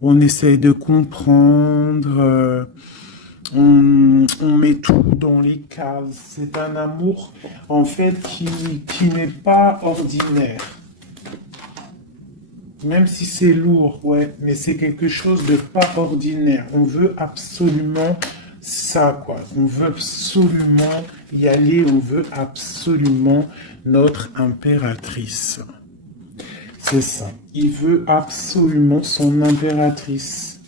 on essaye de comprendre, on met tout dans les cases. C'est un amour en fait qui n'est pas ordinaire. Même si c'est lourd, ouais, mais c'est quelque chose de pas ordinaire. On veut absolument ça, quoi. On veut absolument y aller, on veut absolument notre impératrice. C'est ça. Il veut absolument son impératrice.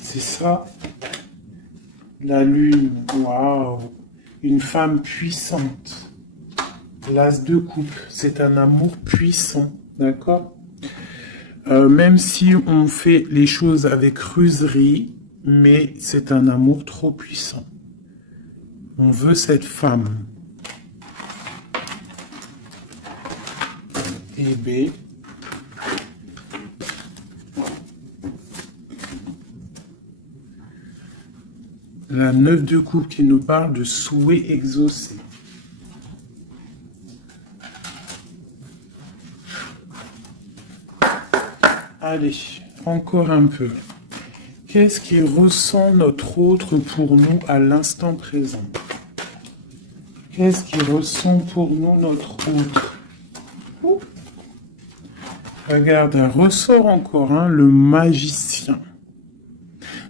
C'est ça. La lune, waouh. Une femme puissante. L'as de coupe, c'est un amour puissant, d'accord? Même si on fait les choses avec ruserie, mais c'est un amour trop puissant. On veut cette femme. Et B. La 9 de coupe qui nous parle de souhait exaucé. Allez, encore un peu. Qu'est-ce qui ressent notre autre pour nous à l'instant présent? Qu'est-ce qui ressent pour nous notre autre? Ouh. Regarde, un ressort encore, hein, le magicien.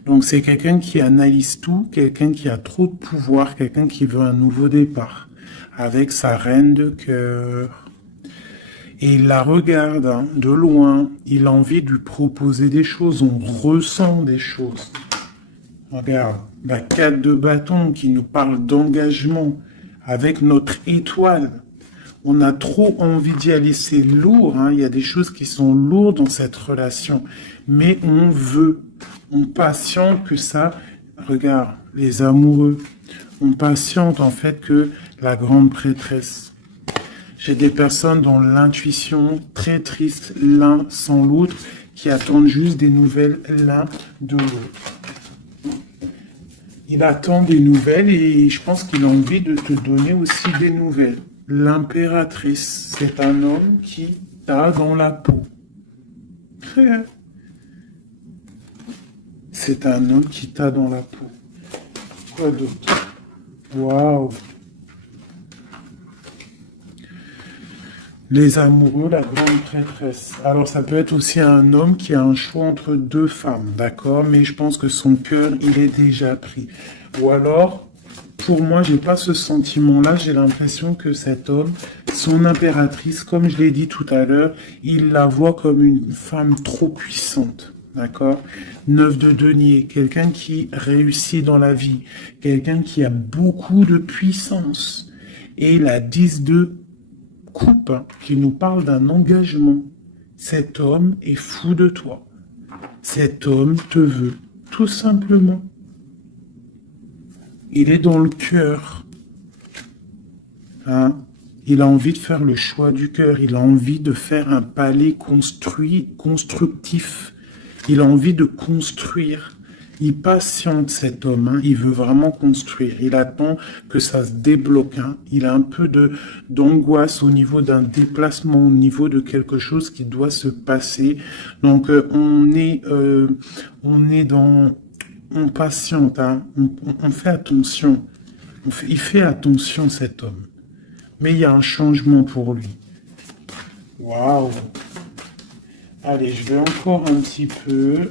Donc c'est quelqu'un qui analyse tout, quelqu'un qui a trop de pouvoir, quelqu'un qui veut un nouveau départ, avec sa reine de cœur. Et il la regarde hein, de loin, il a envie de lui proposer des choses, on ressent des choses. Regarde, la 4 de bâton qui nous parle d'engagement avec notre étoile. On a trop envie d'y aller, c'est lourd, hein. Il y a des choses qui sont lourdes dans cette relation, mais on patiente que ça, regarde, les amoureux, on patiente en fait que la grande prêtresse. J'ai des personnes dont l'intuition très triste l'un sans l'autre, qui attendent juste des nouvelles l'un de l'autre. Il attend des nouvelles et je pense qu'il a envie de te donner aussi des nouvelles. L'impératrice, c'est un homme qui t'a dans la peau. C'est un homme qui t'a dans la peau. Quoi d'autre? Waouh! Les amoureux, la grande prêtresse. Alors ça peut être aussi un homme qui a un choix entre deux femmes, d'accord? Mais je pense que son cœur, il est déjà pris. Ou alors, pour moi, j'ai pas ce sentiment-là. J'ai l'impression que cet homme, son impératrice, comme je l'ai dit tout à l'heure, il la voit comme une femme trop puissante. D'accord? 9 de denier, quelqu'un qui réussit dans la vie, quelqu'un qui a beaucoup de puissance. Et la 10 de coupe hein, qui nous parle d'un engagement. Cet homme est fou de toi. Cet homme te veut, tout simplement. Il est dans le cœur. Hein? Il a envie de faire le choix du cœur. Il a envie de faire un palais constructif. Il a envie de construire. Il patiente cet homme, hein. Il veut vraiment construire. Il attend que ça se débloque. Hein. Il a un peu d'angoisse au niveau d'un déplacement, au niveau de quelque chose qui doit se passer. Donc on patiente, hein. On fait attention. Il fait attention cet homme. Mais il y a un changement pour lui. Waouh! Allez, je vais encore un petit peu.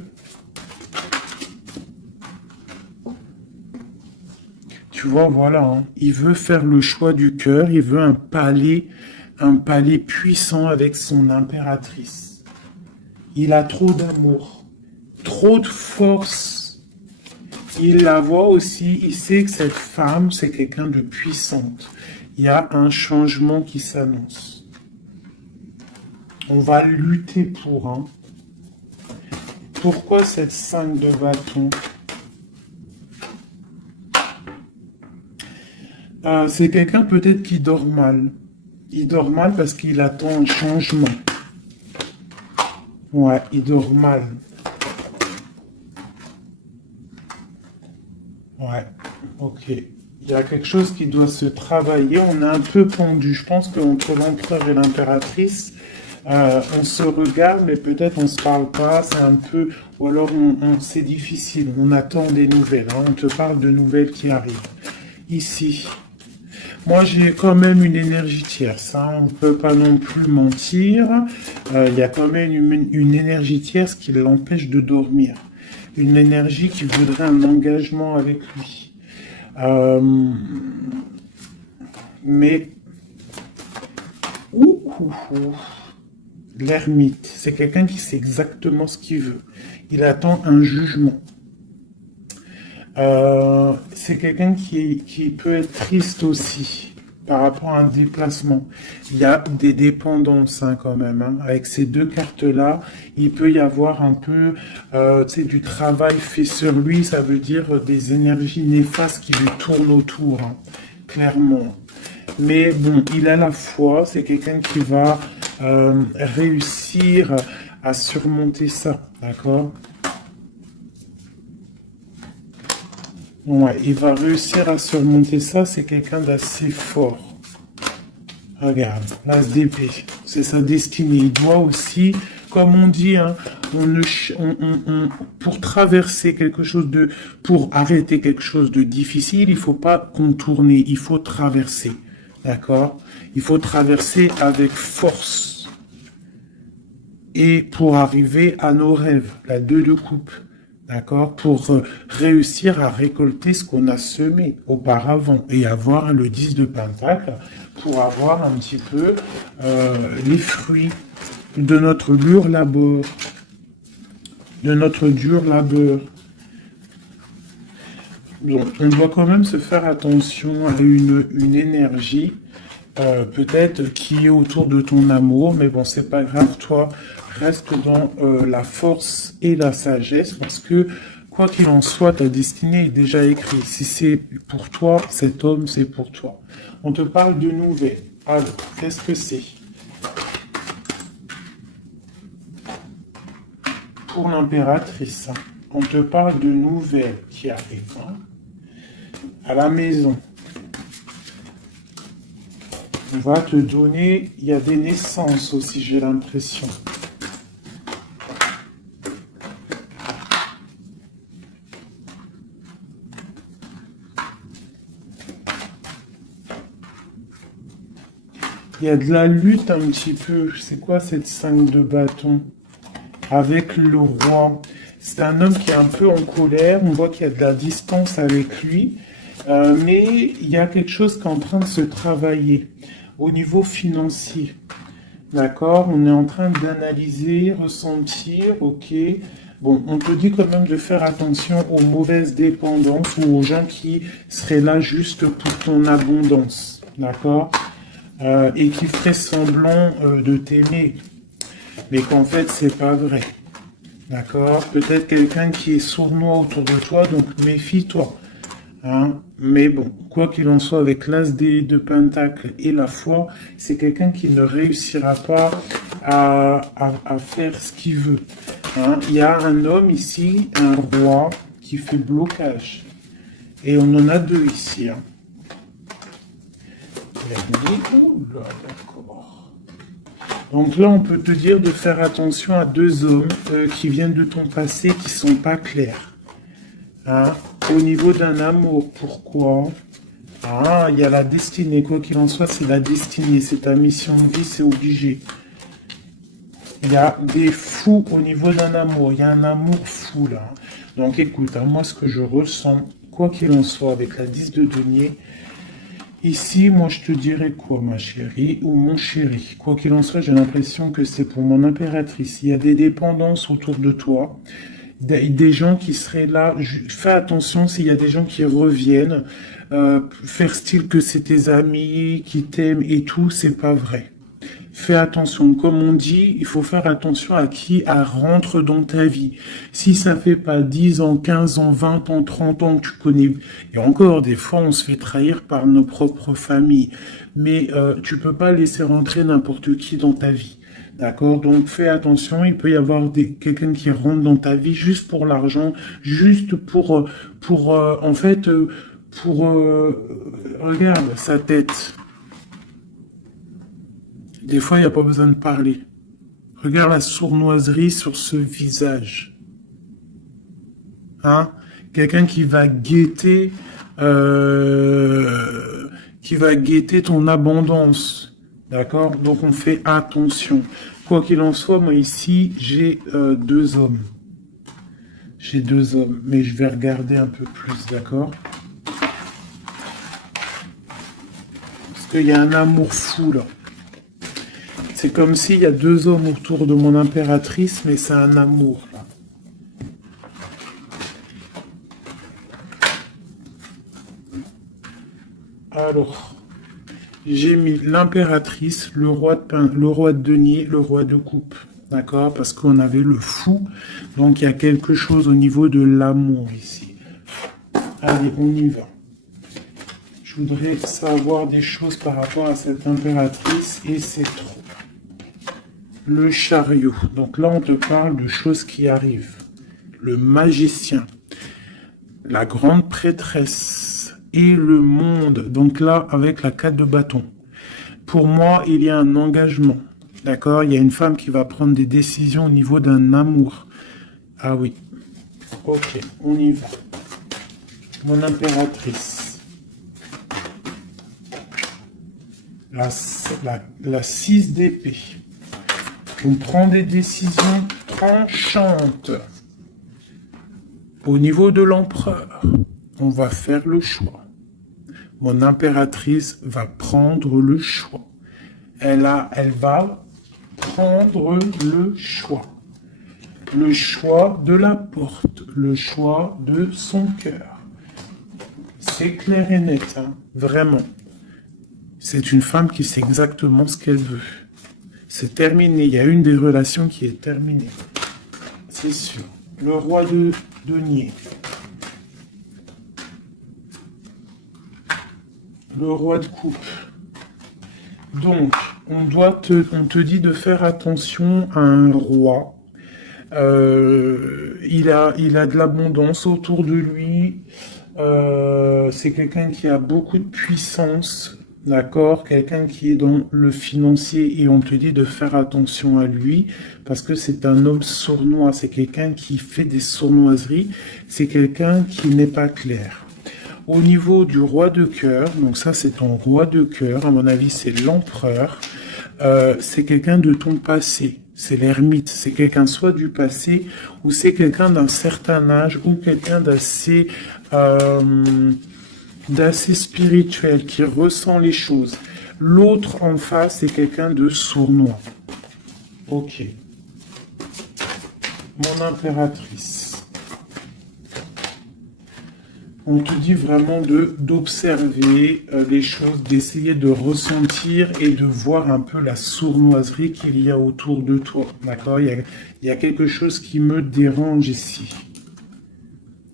Tu vois, voilà, hein. Il veut faire le choix du cœur, il veut un palais puissant avec son impératrice. Il a trop d'amour, trop de force. Il la voit aussi, il sait que cette femme, c'est quelqu'un de puissante. Il y a un changement qui s'annonce. On va lutter pour, hein. Pourquoi cette 5 de bâton? C'est quelqu'un peut-être qui dort mal. Il dort mal parce qu'il attend un changement. Ouais, il dort mal. Ouais, ok. Il y a quelque chose qui doit se travailler. On est un peu pendu. Je pense qu'entre l'empereur et l'impératrice, on se regarde, mais peut-être on se parle pas. C'est un peu, ou alors c'est difficile. On attend des nouvelles. Hein. On te parle de nouvelles qui arrivent. Ici, moi j'ai quand même une énergie tierce. Hein. On ne peut pas non plus mentir. Il y a quand même une énergie tierce qui l'empêche de dormir. Une énergie qui voudrait un engagement avec lui. Euh, mais l'ermite, c'est quelqu'un qui sait exactement ce qu'il veut. Il attend un jugement. C'est quelqu'un qui peut être triste aussi par rapport à un déplacement. Il y a des dépendances hein, quand même. Hein. Avec ces deux cartes-là, il peut y avoir un peu du travail fait sur lui. Ça veut dire des énergies néfastes qui lui tournent autour, hein, clairement. Mais bon, il a la foi. C'est quelqu'un qui va réussir à surmonter ça. D'accord ? Ouais, il va réussir à surmonter ça, c'est quelqu'un d'assez fort. Regarde, l'as d'épée, c'est sa destinée. Il doit aussi, comme on dit, hein, pour traverser quelque chose de, pour arrêter quelque chose de difficile, il faut pas contourner, il faut traverser. D'accord? Il faut traverser avec force. Et pour arriver à nos rêves, la 2 de coupe. D'accord? Pour réussir à récolter ce qu'on a semé auparavant et avoir le 10 de Pentacle pour avoir un petit peu les fruits de notre dur labeur. De notre dur labeur. Donc, on doit quand même se faire attention à une énergie peut-être qui est autour de ton amour, mais bon, c'est pas grave, toi, reste dans la force et la sagesse, parce que, quoi qu'il en soit, ta destinée est déjà écrite. Si c'est pour toi, cet homme, c'est pour toi. On te parle de nouvelles. Alors, qu'est-ce que c'est? Pour l'impératrice, hein, on te parle de nouvelles qui arrivent hein, à la maison. On va te donner, il y a des naissances aussi, j'ai l'impression. Il y a de la lutte un petit peu. C'est quoi cette 5 de bâton? Avec le roi. C'est un homme qui est un peu en colère. On voit qu'il y a de la distance avec lui. Mais il y a quelque chose qui est en train de se travailler au niveau financier. D'accord? On est en train d'analyser, ressentir, ok. Bon, on te dit quand même de faire attention aux mauvaises dépendances ou aux gens qui seraient là juste pour ton abondance. D'accord? Et qui feraient semblant de t'aimer. Mais qu'en fait, c'est pas vrai. D'accord? Peut-être quelqu'un qui est sournois autour de toi, donc méfie-toi. Hein? Mais bon, quoi qu'il en soit, avec l'as de Pentacle et la foi, c'est quelqu'un qui ne réussira pas à faire ce qu'il veut. Hein? Il y a un homme ici, un roi, qui fait blocage. Et on en a deux ici. Hein. D'accord. Donc là, on peut te dire de faire attention à deux hommes qui viennent de ton passé qui sont pas clairs. Hein? Au niveau d'un amour, pourquoi? Ah, il y a la destinée. Quoi qu'il en soit, c'est la destinée. C'est ta mission de vie, c'est obligé. Il y a des fous au niveau d'un amour. Il y a un amour fou, là. Donc, écoute, hein, moi, ce que je ressens, quoi qu'il en soit, avec la 10 de denier, ici, moi, je te dirais quoi, ma chérie, ou mon chéri? Quoi qu'il en soit, j'ai l'impression que c'est pour mon impératrice. Il y a des dépendances autour de toi. Des gens qui seraient là, fais attention s'il y a des gens qui reviennent, faire style que c'est tes amis qui t'aiment et tout, c'est pas vrai. Fais attention, comme on dit, il faut faire attention à qui rentre dans ta vie. Si ça fait pas 10 ans, 15 ans, 20 ans, 30 ans que tu connais, et encore des fois on se fait trahir par nos propres familles, mais tu peux pas laisser rentrer n'importe qui dans ta vie. D'accord? Donc fais attention, il peut y avoir quelqu'un qui rentre dans ta vie juste pour l'argent, juste en fait, regarde sa tête. Des fois, il n'y a pas besoin de parler. Regarde la sournoiserie sur ce visage. Hein? Quelqu'un qui va guetter ton abondance. D'accord? Donc on fait attention. Quoi qu'il en soit, moi ici, j'ai deux hommes. J'ai deux hommes, mais je vais regarder un peu plus, d'accord? Parce qu'il y a un amour fou là. C'est comme s'il y a deux hommes autour de mon impératrice, mais c'est un amour là. Alors, j'ai mis l'impératrice, le roi de denier, le roi de coupe. D'accord? Parce qu'on avait le fou. Donc, il y a quelque chose au niveau de l'amour ici. Allez, on y va. Je voudrais savoir des choses par rapport à cette impératrice et c'est trop. Le chariot. Donc là, on te parle de choses qui arrivent. Le magicien. La grande prêtresse. Et le monde. Donc là, avec la 4 de bâton. Pour moi, il y a un engagement. D'accord? Il y a une femme qui va prendre des décisions au niveau d'un amour. Ah oui. Ok, on y va. Mon impératrice. La 6 d'épée. On prend des décisions tranchantes. Au niveau de l'empereur, on va faire le choix. Mon impératrice va prendre le choix. Elle va prendre le choix. Le choix de la porte, le choix de son cœur. C'est clair et net, hein, vraiment. C'est une femme qui sait exactement ce qu'elle veut. C'est terminé, il y a une des relations qui est terminée. C'est sûr. Le roi de denier. Le roi de coupe. Donc, on te dit de faire attention à un roi. Il a de l'abondance autour de lui. C'est quelqu'un qui a beaucoup de puissance, d'accord? Quelqu'un qui est dans le financier et on te dit de faire attention à lui parce que c'est un homme sournois. C'est quelqu'un qui fait des sournoiseries. C'est quelqu'un qui n'est pas clair. Au niveau du roi de cœur, donc ça c'est ton roi de cœur, à mon avis c'est l'empereur, c'est quelqu'un de ton passé, c'est l'ermite, c'est quelqu'un soit du passé ou c'est quelqu'un d'un certain âge ou quelqu'un d'assez spirituel qui ressent les choses. L'autre en face c'est quelqu'un de sournois. Ok. Mon impératrice. On te dit vraiment d'observer les choses, d'essayer de ressentir et de voir un peu la sournoiserie qu'il y a autour de toi. D'accord? Il y a quelque chose qui me dérange ici.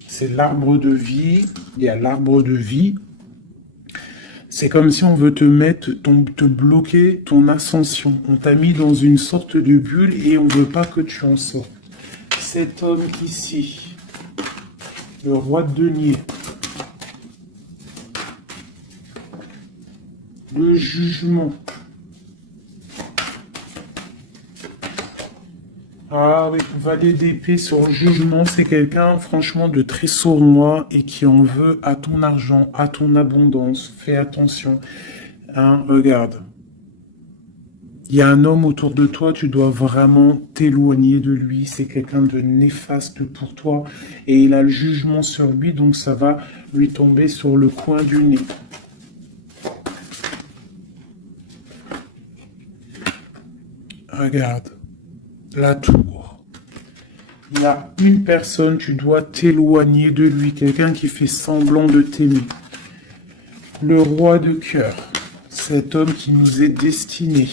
C'est l'arbre de vie. Il y a l'arbre de vie. C'est comme si on veut te bloquer ton ascension. On t'a mis dans une sorte de bulle et on ne veut pas que tu en sortes. Cet homme ici, le roi de denier. Le jugement. Ah oui, valet d'épée sur le jugement, c'est quelqu'un franchement de très sournois et qui en veut à ton argent, à ton abondance. Fais attention. Hein, regarde. Il y a un homme autour de toi, tu dois vraiment t'éloigner de lui. C'est quelqu'un de néfaste pour toi et il a le jugement sur lui, donc ça va lui tomber sur le coin du nez. Regarde, la tour. Il y a une personne, tu dois t'éloigner de lui, quelqu'un qui fait semblant de t'aimer. Le roi de cœur, cet homme qui nous est destiné.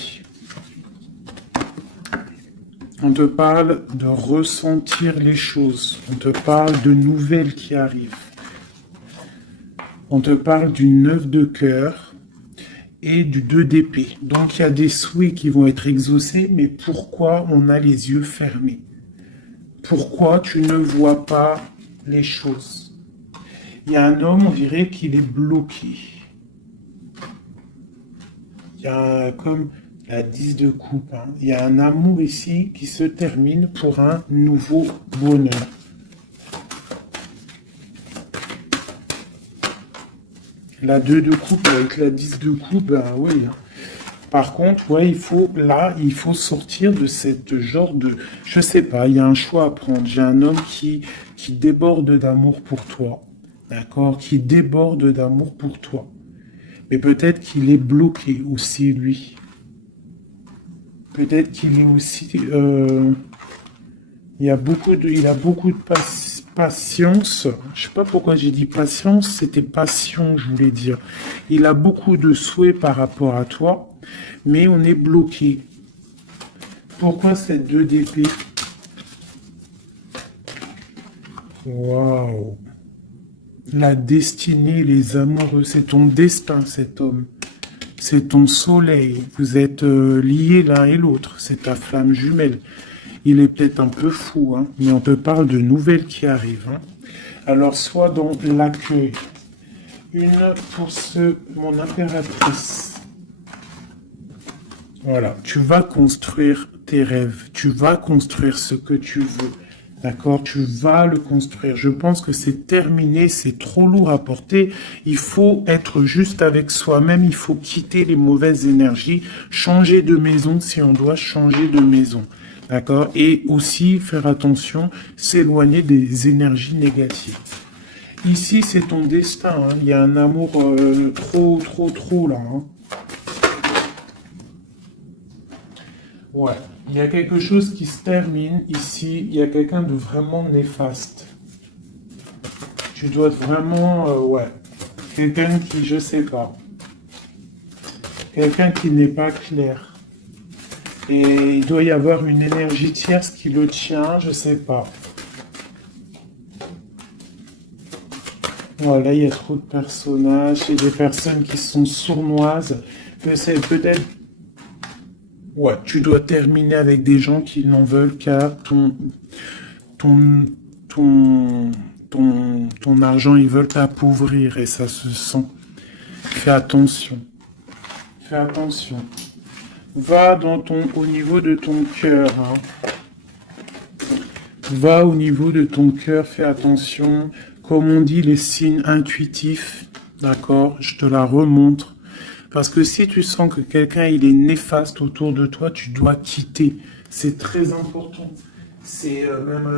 On te parle de ressentir les choses, on te parle de nouvelles qui arrivent. On te parle d'une œuvre de cœur et du 2 d'épée. Donc il y a des souhaits qui vont être exaucés, mais pourquoi on a les yeux fermés? Pourquoi tu ne vois pas les choses? Il y a un homme, on dirait qu'il est bloqué. Il y a comme la 10 de coupe. Hein. Il y a un amour ici qui se termine pour un nouveau bonheur. La 2 de coupe avec la 10 de coupe, ben oui. Hein. Par contre, ouais, il faut sortir de cette genre de, je sais pas, il y a un choix à prendre. J'ai un homme qui déborde d'amour pour toi, d'accord, qui déborde d'amour pour toi. Mais peut-être qu'il est bloqué aussi, lui. Peut-être qu'il est aussi, il a beaucoup de patience. Je sais pas pourquoi j'ai dit patience, c'était passion, je voulais dire. Il a beaucoup de souhaits par rapport à toi, mais on est bloqué. Pourquoi cette 2 d'épée? Waouh! La destinée, les amoureux, c'est ton destin, cet homme. C'est ton soleil. Vous êtes liés l'un et l'autre. C'est ta flamme jumelle. Il est peut-être un peu fou, hein, mais on te parle de nouvelles qui arrivent. Hein. Alors, sois dans l'accueil. Une pour mon impératrice. Voilà, tu vas construire tes rêves. Tu vas construire ce que tu veux. D'accord, tu vas le construire. Je pense que c'est terminé, c'est trop lourd à porter. Il faut être juste avec soi-même, il faut quitter les mauvaises énergies, changer de maison si on doit changer de maison. D'accord, et aussi faire attention, s'éloigner des énergies négatives. Ici, c'est ton destin. Hein. Il y a un amour trop là. Hein. Ouais. Il y a quelque chose qui se termine ici. Il y a quelqu'un de vraiment néfaste. Tu dois être vraiment, ouais. Quelqu'un qui, je sais pas. Quelqu'un qui n'est pas clair. Et il doit y avoir une énergie tierce qui le tient, je sais pas. Voilà, il y a trop de personnages. Il y a des personnes qui sont sournoises. C'est peut-être. Ouais, tu dois terminer avec des gens qui n'en veulent qu'à ton, ton argent, ils veulent t'appauvrir et ça se sent. Fais attention. Fais attention. Va au niveau de ton cœur. Hein. Va au niveau de ton cœur, fais attention. Comme on dit, les signes intuitifs, d'accord, je te la remontre. Parce que si tu sens que quelqu'un il est néfaste autour de toi, tu dois quitter. C'est très important. C'est même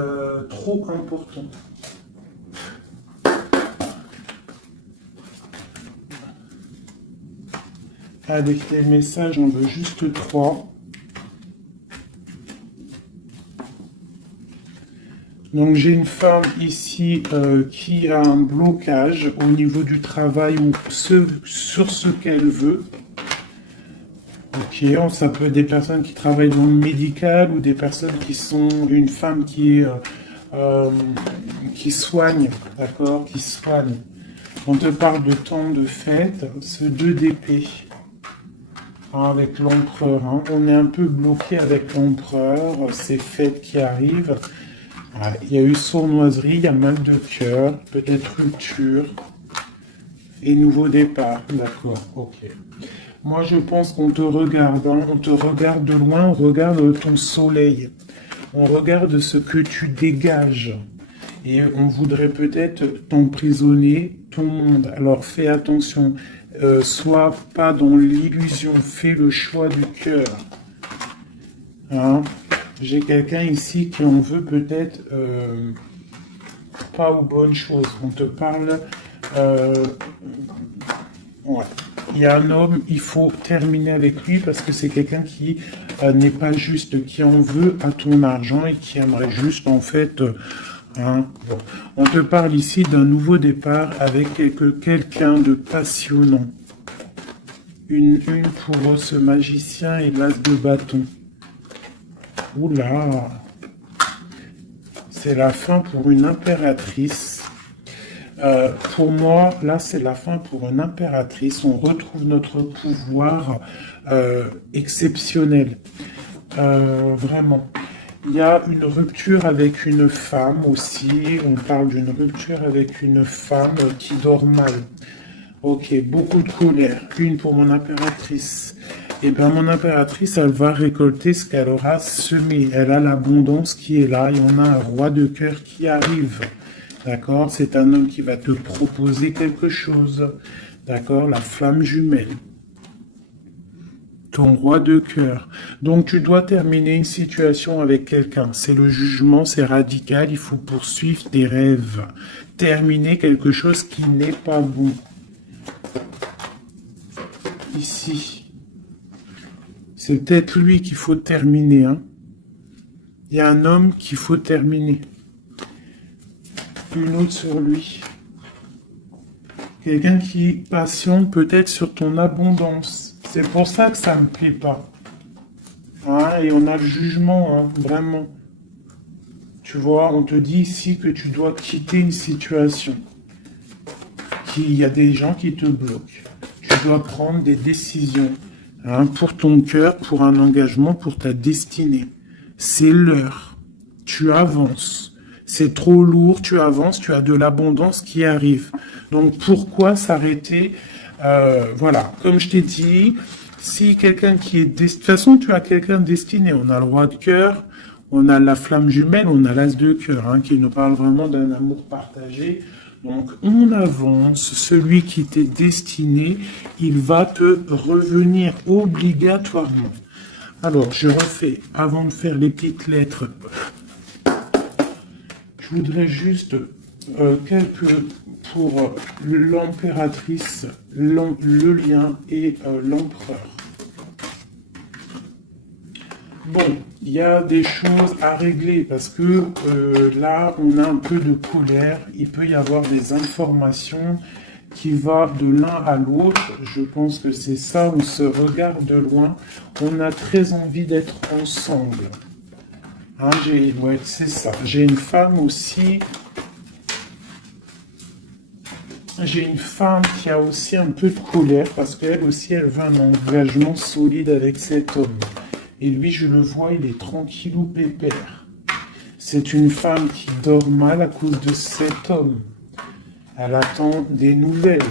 trop important. Avec tes messages, on veut juste 3. Donc j'ai une femme ici qui a un blocage au niveau du travail ou sur ce qu'elle veut. Ok, ça peut être des personnes qui travaillent dans le médical ou des personnes qui sont une femme qui soigne, d'accord, qui soigne. On te parle de temps de fête, ce 2 d'épée. Hein, avec l'empereur, hein. On est un peu bloqué avec l'empereur, ces fêtes qui arrivent. Ouais, il y a eu sournoiserie, il y a mal de cœur, peut-être rupture et nouveau départ. D'accord, ok. Moi, je pense qu'on te regarde, hein. On te regarde de loin, on regarde ton soleil, on regarde ce que tu dégages. Et on voudrait peut-être t'emprisonner, ton monde. Alors fais attention, sois pas dans l'illusion, fais le choix du cœur. Hein? J'ai quelqu'un ici qui en veut peut-être pas aux bonnes choses. On te parle... ouais. Il y a un homme, il faut terminer avec lui parce que c'est quelqu'un qui n'est pas juste, qui en veut à ton argent et qui aimerait juste en fait... hein, bon. On te parle ici d'un nouveau départ avec quelqu'un de passionnant. Une pour ce magicien et l'as de bâton. Oula, c'est la fin pour une impératrice. Pour moi, là, c'est la fin pour une impératrice. On retrouve notre pouvoir exceptionnel. Vraiment. Il y a une rupture avec une femme aussi. On parle d'une rupture avec une femme qui dort mal. Ok, beaucoup de colère. Une pour mon impératrice. Et bien, mon impératrice, elle va récolter ce qu'elle aura semé. Elle a l'abondance qui est là. Et on a un roi de cœur qui arrive. D'accord? C'est un homme qui va te proposer quelque chose. D'accord? La flamme jumelle. Ton roi de cœur. Donc, tu dois terminer une situation avec quelqu'un. C'est le jugement, c'est radical. Il faut poursuivre tes rêves. Terminer quelque chose qui n'est pas bon. Ici. C'est peut-être lui qu'il faut terminer. Hein. Il y a un homme qu'il faut terminer. Une autre sur lui. Quelqu'un qui patiente peut-être sur ton abondance. C'est pour ça que ça me plaît pas. Hein, et on a le jugement, hein, vraiment. Tu vois, on te dit ici que tu dois quitter une situation. Il y a des gens qui te bloquent. Tu dois prendre des décisions. Hein, pour ton cœur, pour un engagement, pour ta destinée. C'est l'heure. Tu avances. C'est trop lourd, tu avances, tu as de l'abondance qui arrive. Donc pourquoi s'arrêter Voilà, comme je t'ai dit, si quelqu'un qui est... De toute façon, tu as quelqu'un destiné. On a le roi de cœur, on a la flamme jumelle, on a l'as de cœur, hein, qui nous parle vraiment d'un amour partagé. Donc, on avance. Celui qui t'est destiné, il va te revenir obligatoirement. Alors, je refais, avant de faire les petites lettres, je voudrais juste quelques pour l'impératrice, le lien et l'empereur. Bon, il y a des choses à régler parce que là, on a un peu de colère. Il peut y avoir des informations qui vont de l'un à l'autre. Je pense que c'est ça, on se regarde de loin. On a très envie d'être ensemble. Hein, ouais, c'est ça. J'ai une femme aussi. J'ai une femme qui a aussi un peu de colère parce qu'elle aussi, elle veut un engagement solide avec cet homme. Et lui, je le vois, il est tranquillou pépère. C'est une femme qui dort mal à cause de cet homme. Elle attend des nouvelles.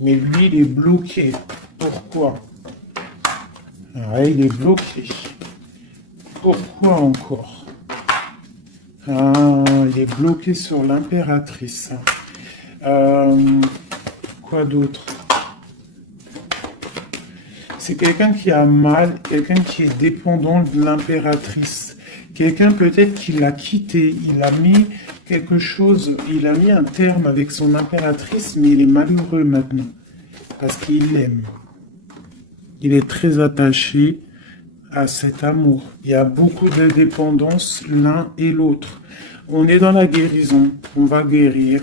Mais lui, il est bloqué. Pourquoi? Ah, il est bloqué. Pourquoi encore? Ah, il est bloqué sur l'impératrice. Quoi d'autre? C'est quelqu'un qui a mal, quelqu'un qui est dépendant de l'impératrice. Quelqu'un peut-être qui l'a quitté, il a mis quelque chose, il a mis un terme avec son impératrice, mais il est malheureux maintenant. Parce qu'il l'aime. Il est très attaché à cet amour. Il y a beaucoup de dépendance l'un et l'autre. On est dans la guérison, on va guérir,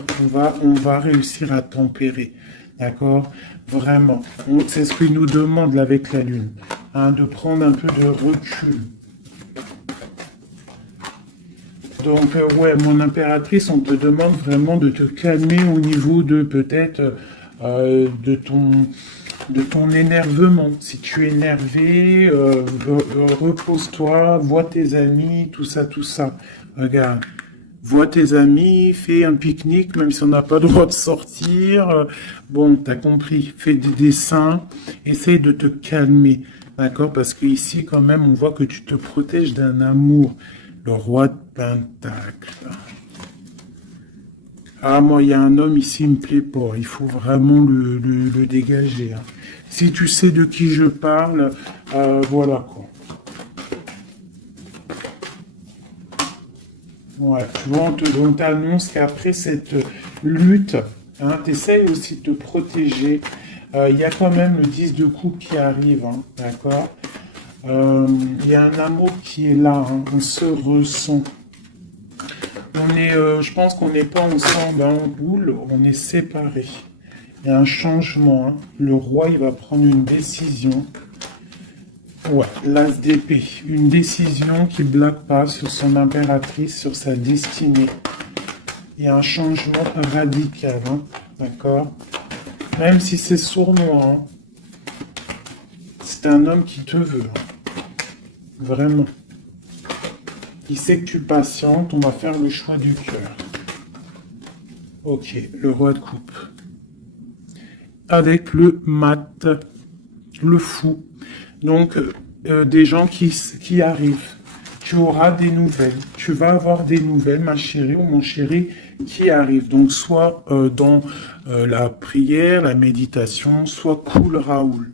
on va réussir à tempérer. D'accord? Vraiment. C'est ce qu'il nous demande là, avec la Lune. Hein, de prendre un peu de recul. Donc, ouais, mon impératrice, on te demande vraiment de te calmer au niveau de peut-être de ton énervement. Si tu es énervé, repose-toi, vois tes amis, tout ça, tout ça. Regarde. Vois tes amis, fais un pique-nique, même si on n'a pas le droit de sortir. Bon, t'as compris. Fais des dessins. Essaye de te calmer. D'accord? Parce qu'ici, quand même, on voit que tu te protèges d'un amour. Le roi de Pentacle. Ah, moi, il y a un homme ici, il me plaît pas. Il faut vraiment le dégager. Hein. Si tu sais de qui je parle, voilà quoi. Ouais, tu vois, on t'annonce qu'après cette lutte, hein, tu essayes aussi de te protéger. Il y a quand même le 10 de coupe qui arrive, hein, d'accord? Il y a un amour qui est là, hein, on se ressent. Je pense qu'on n'est pas ensemble en boule, on est séparés. Il y a un changement, hein. Le roi, il va prendre une décision. Ouais, l'as d'épée. Une décision qui ne blague pas sur son impératrice, sur sa destinée. Il y a un changement radical, hein, d'accord? Même si c'est sournois, hein, c'est un homme qui te veut, hein, vraiment. Il sait que tu patientes, on va faire le choix du cœur. Ok, le roi de coupe. Avec le mat, le fou. Donc, des gens qui arrivent. Tu auras des nouvelles. Tu vas avoir des nouvelles, ma chérie ou mon chéri, qui arrivent. Donc, soit dans la prière, la méditation, soit cool Raoul.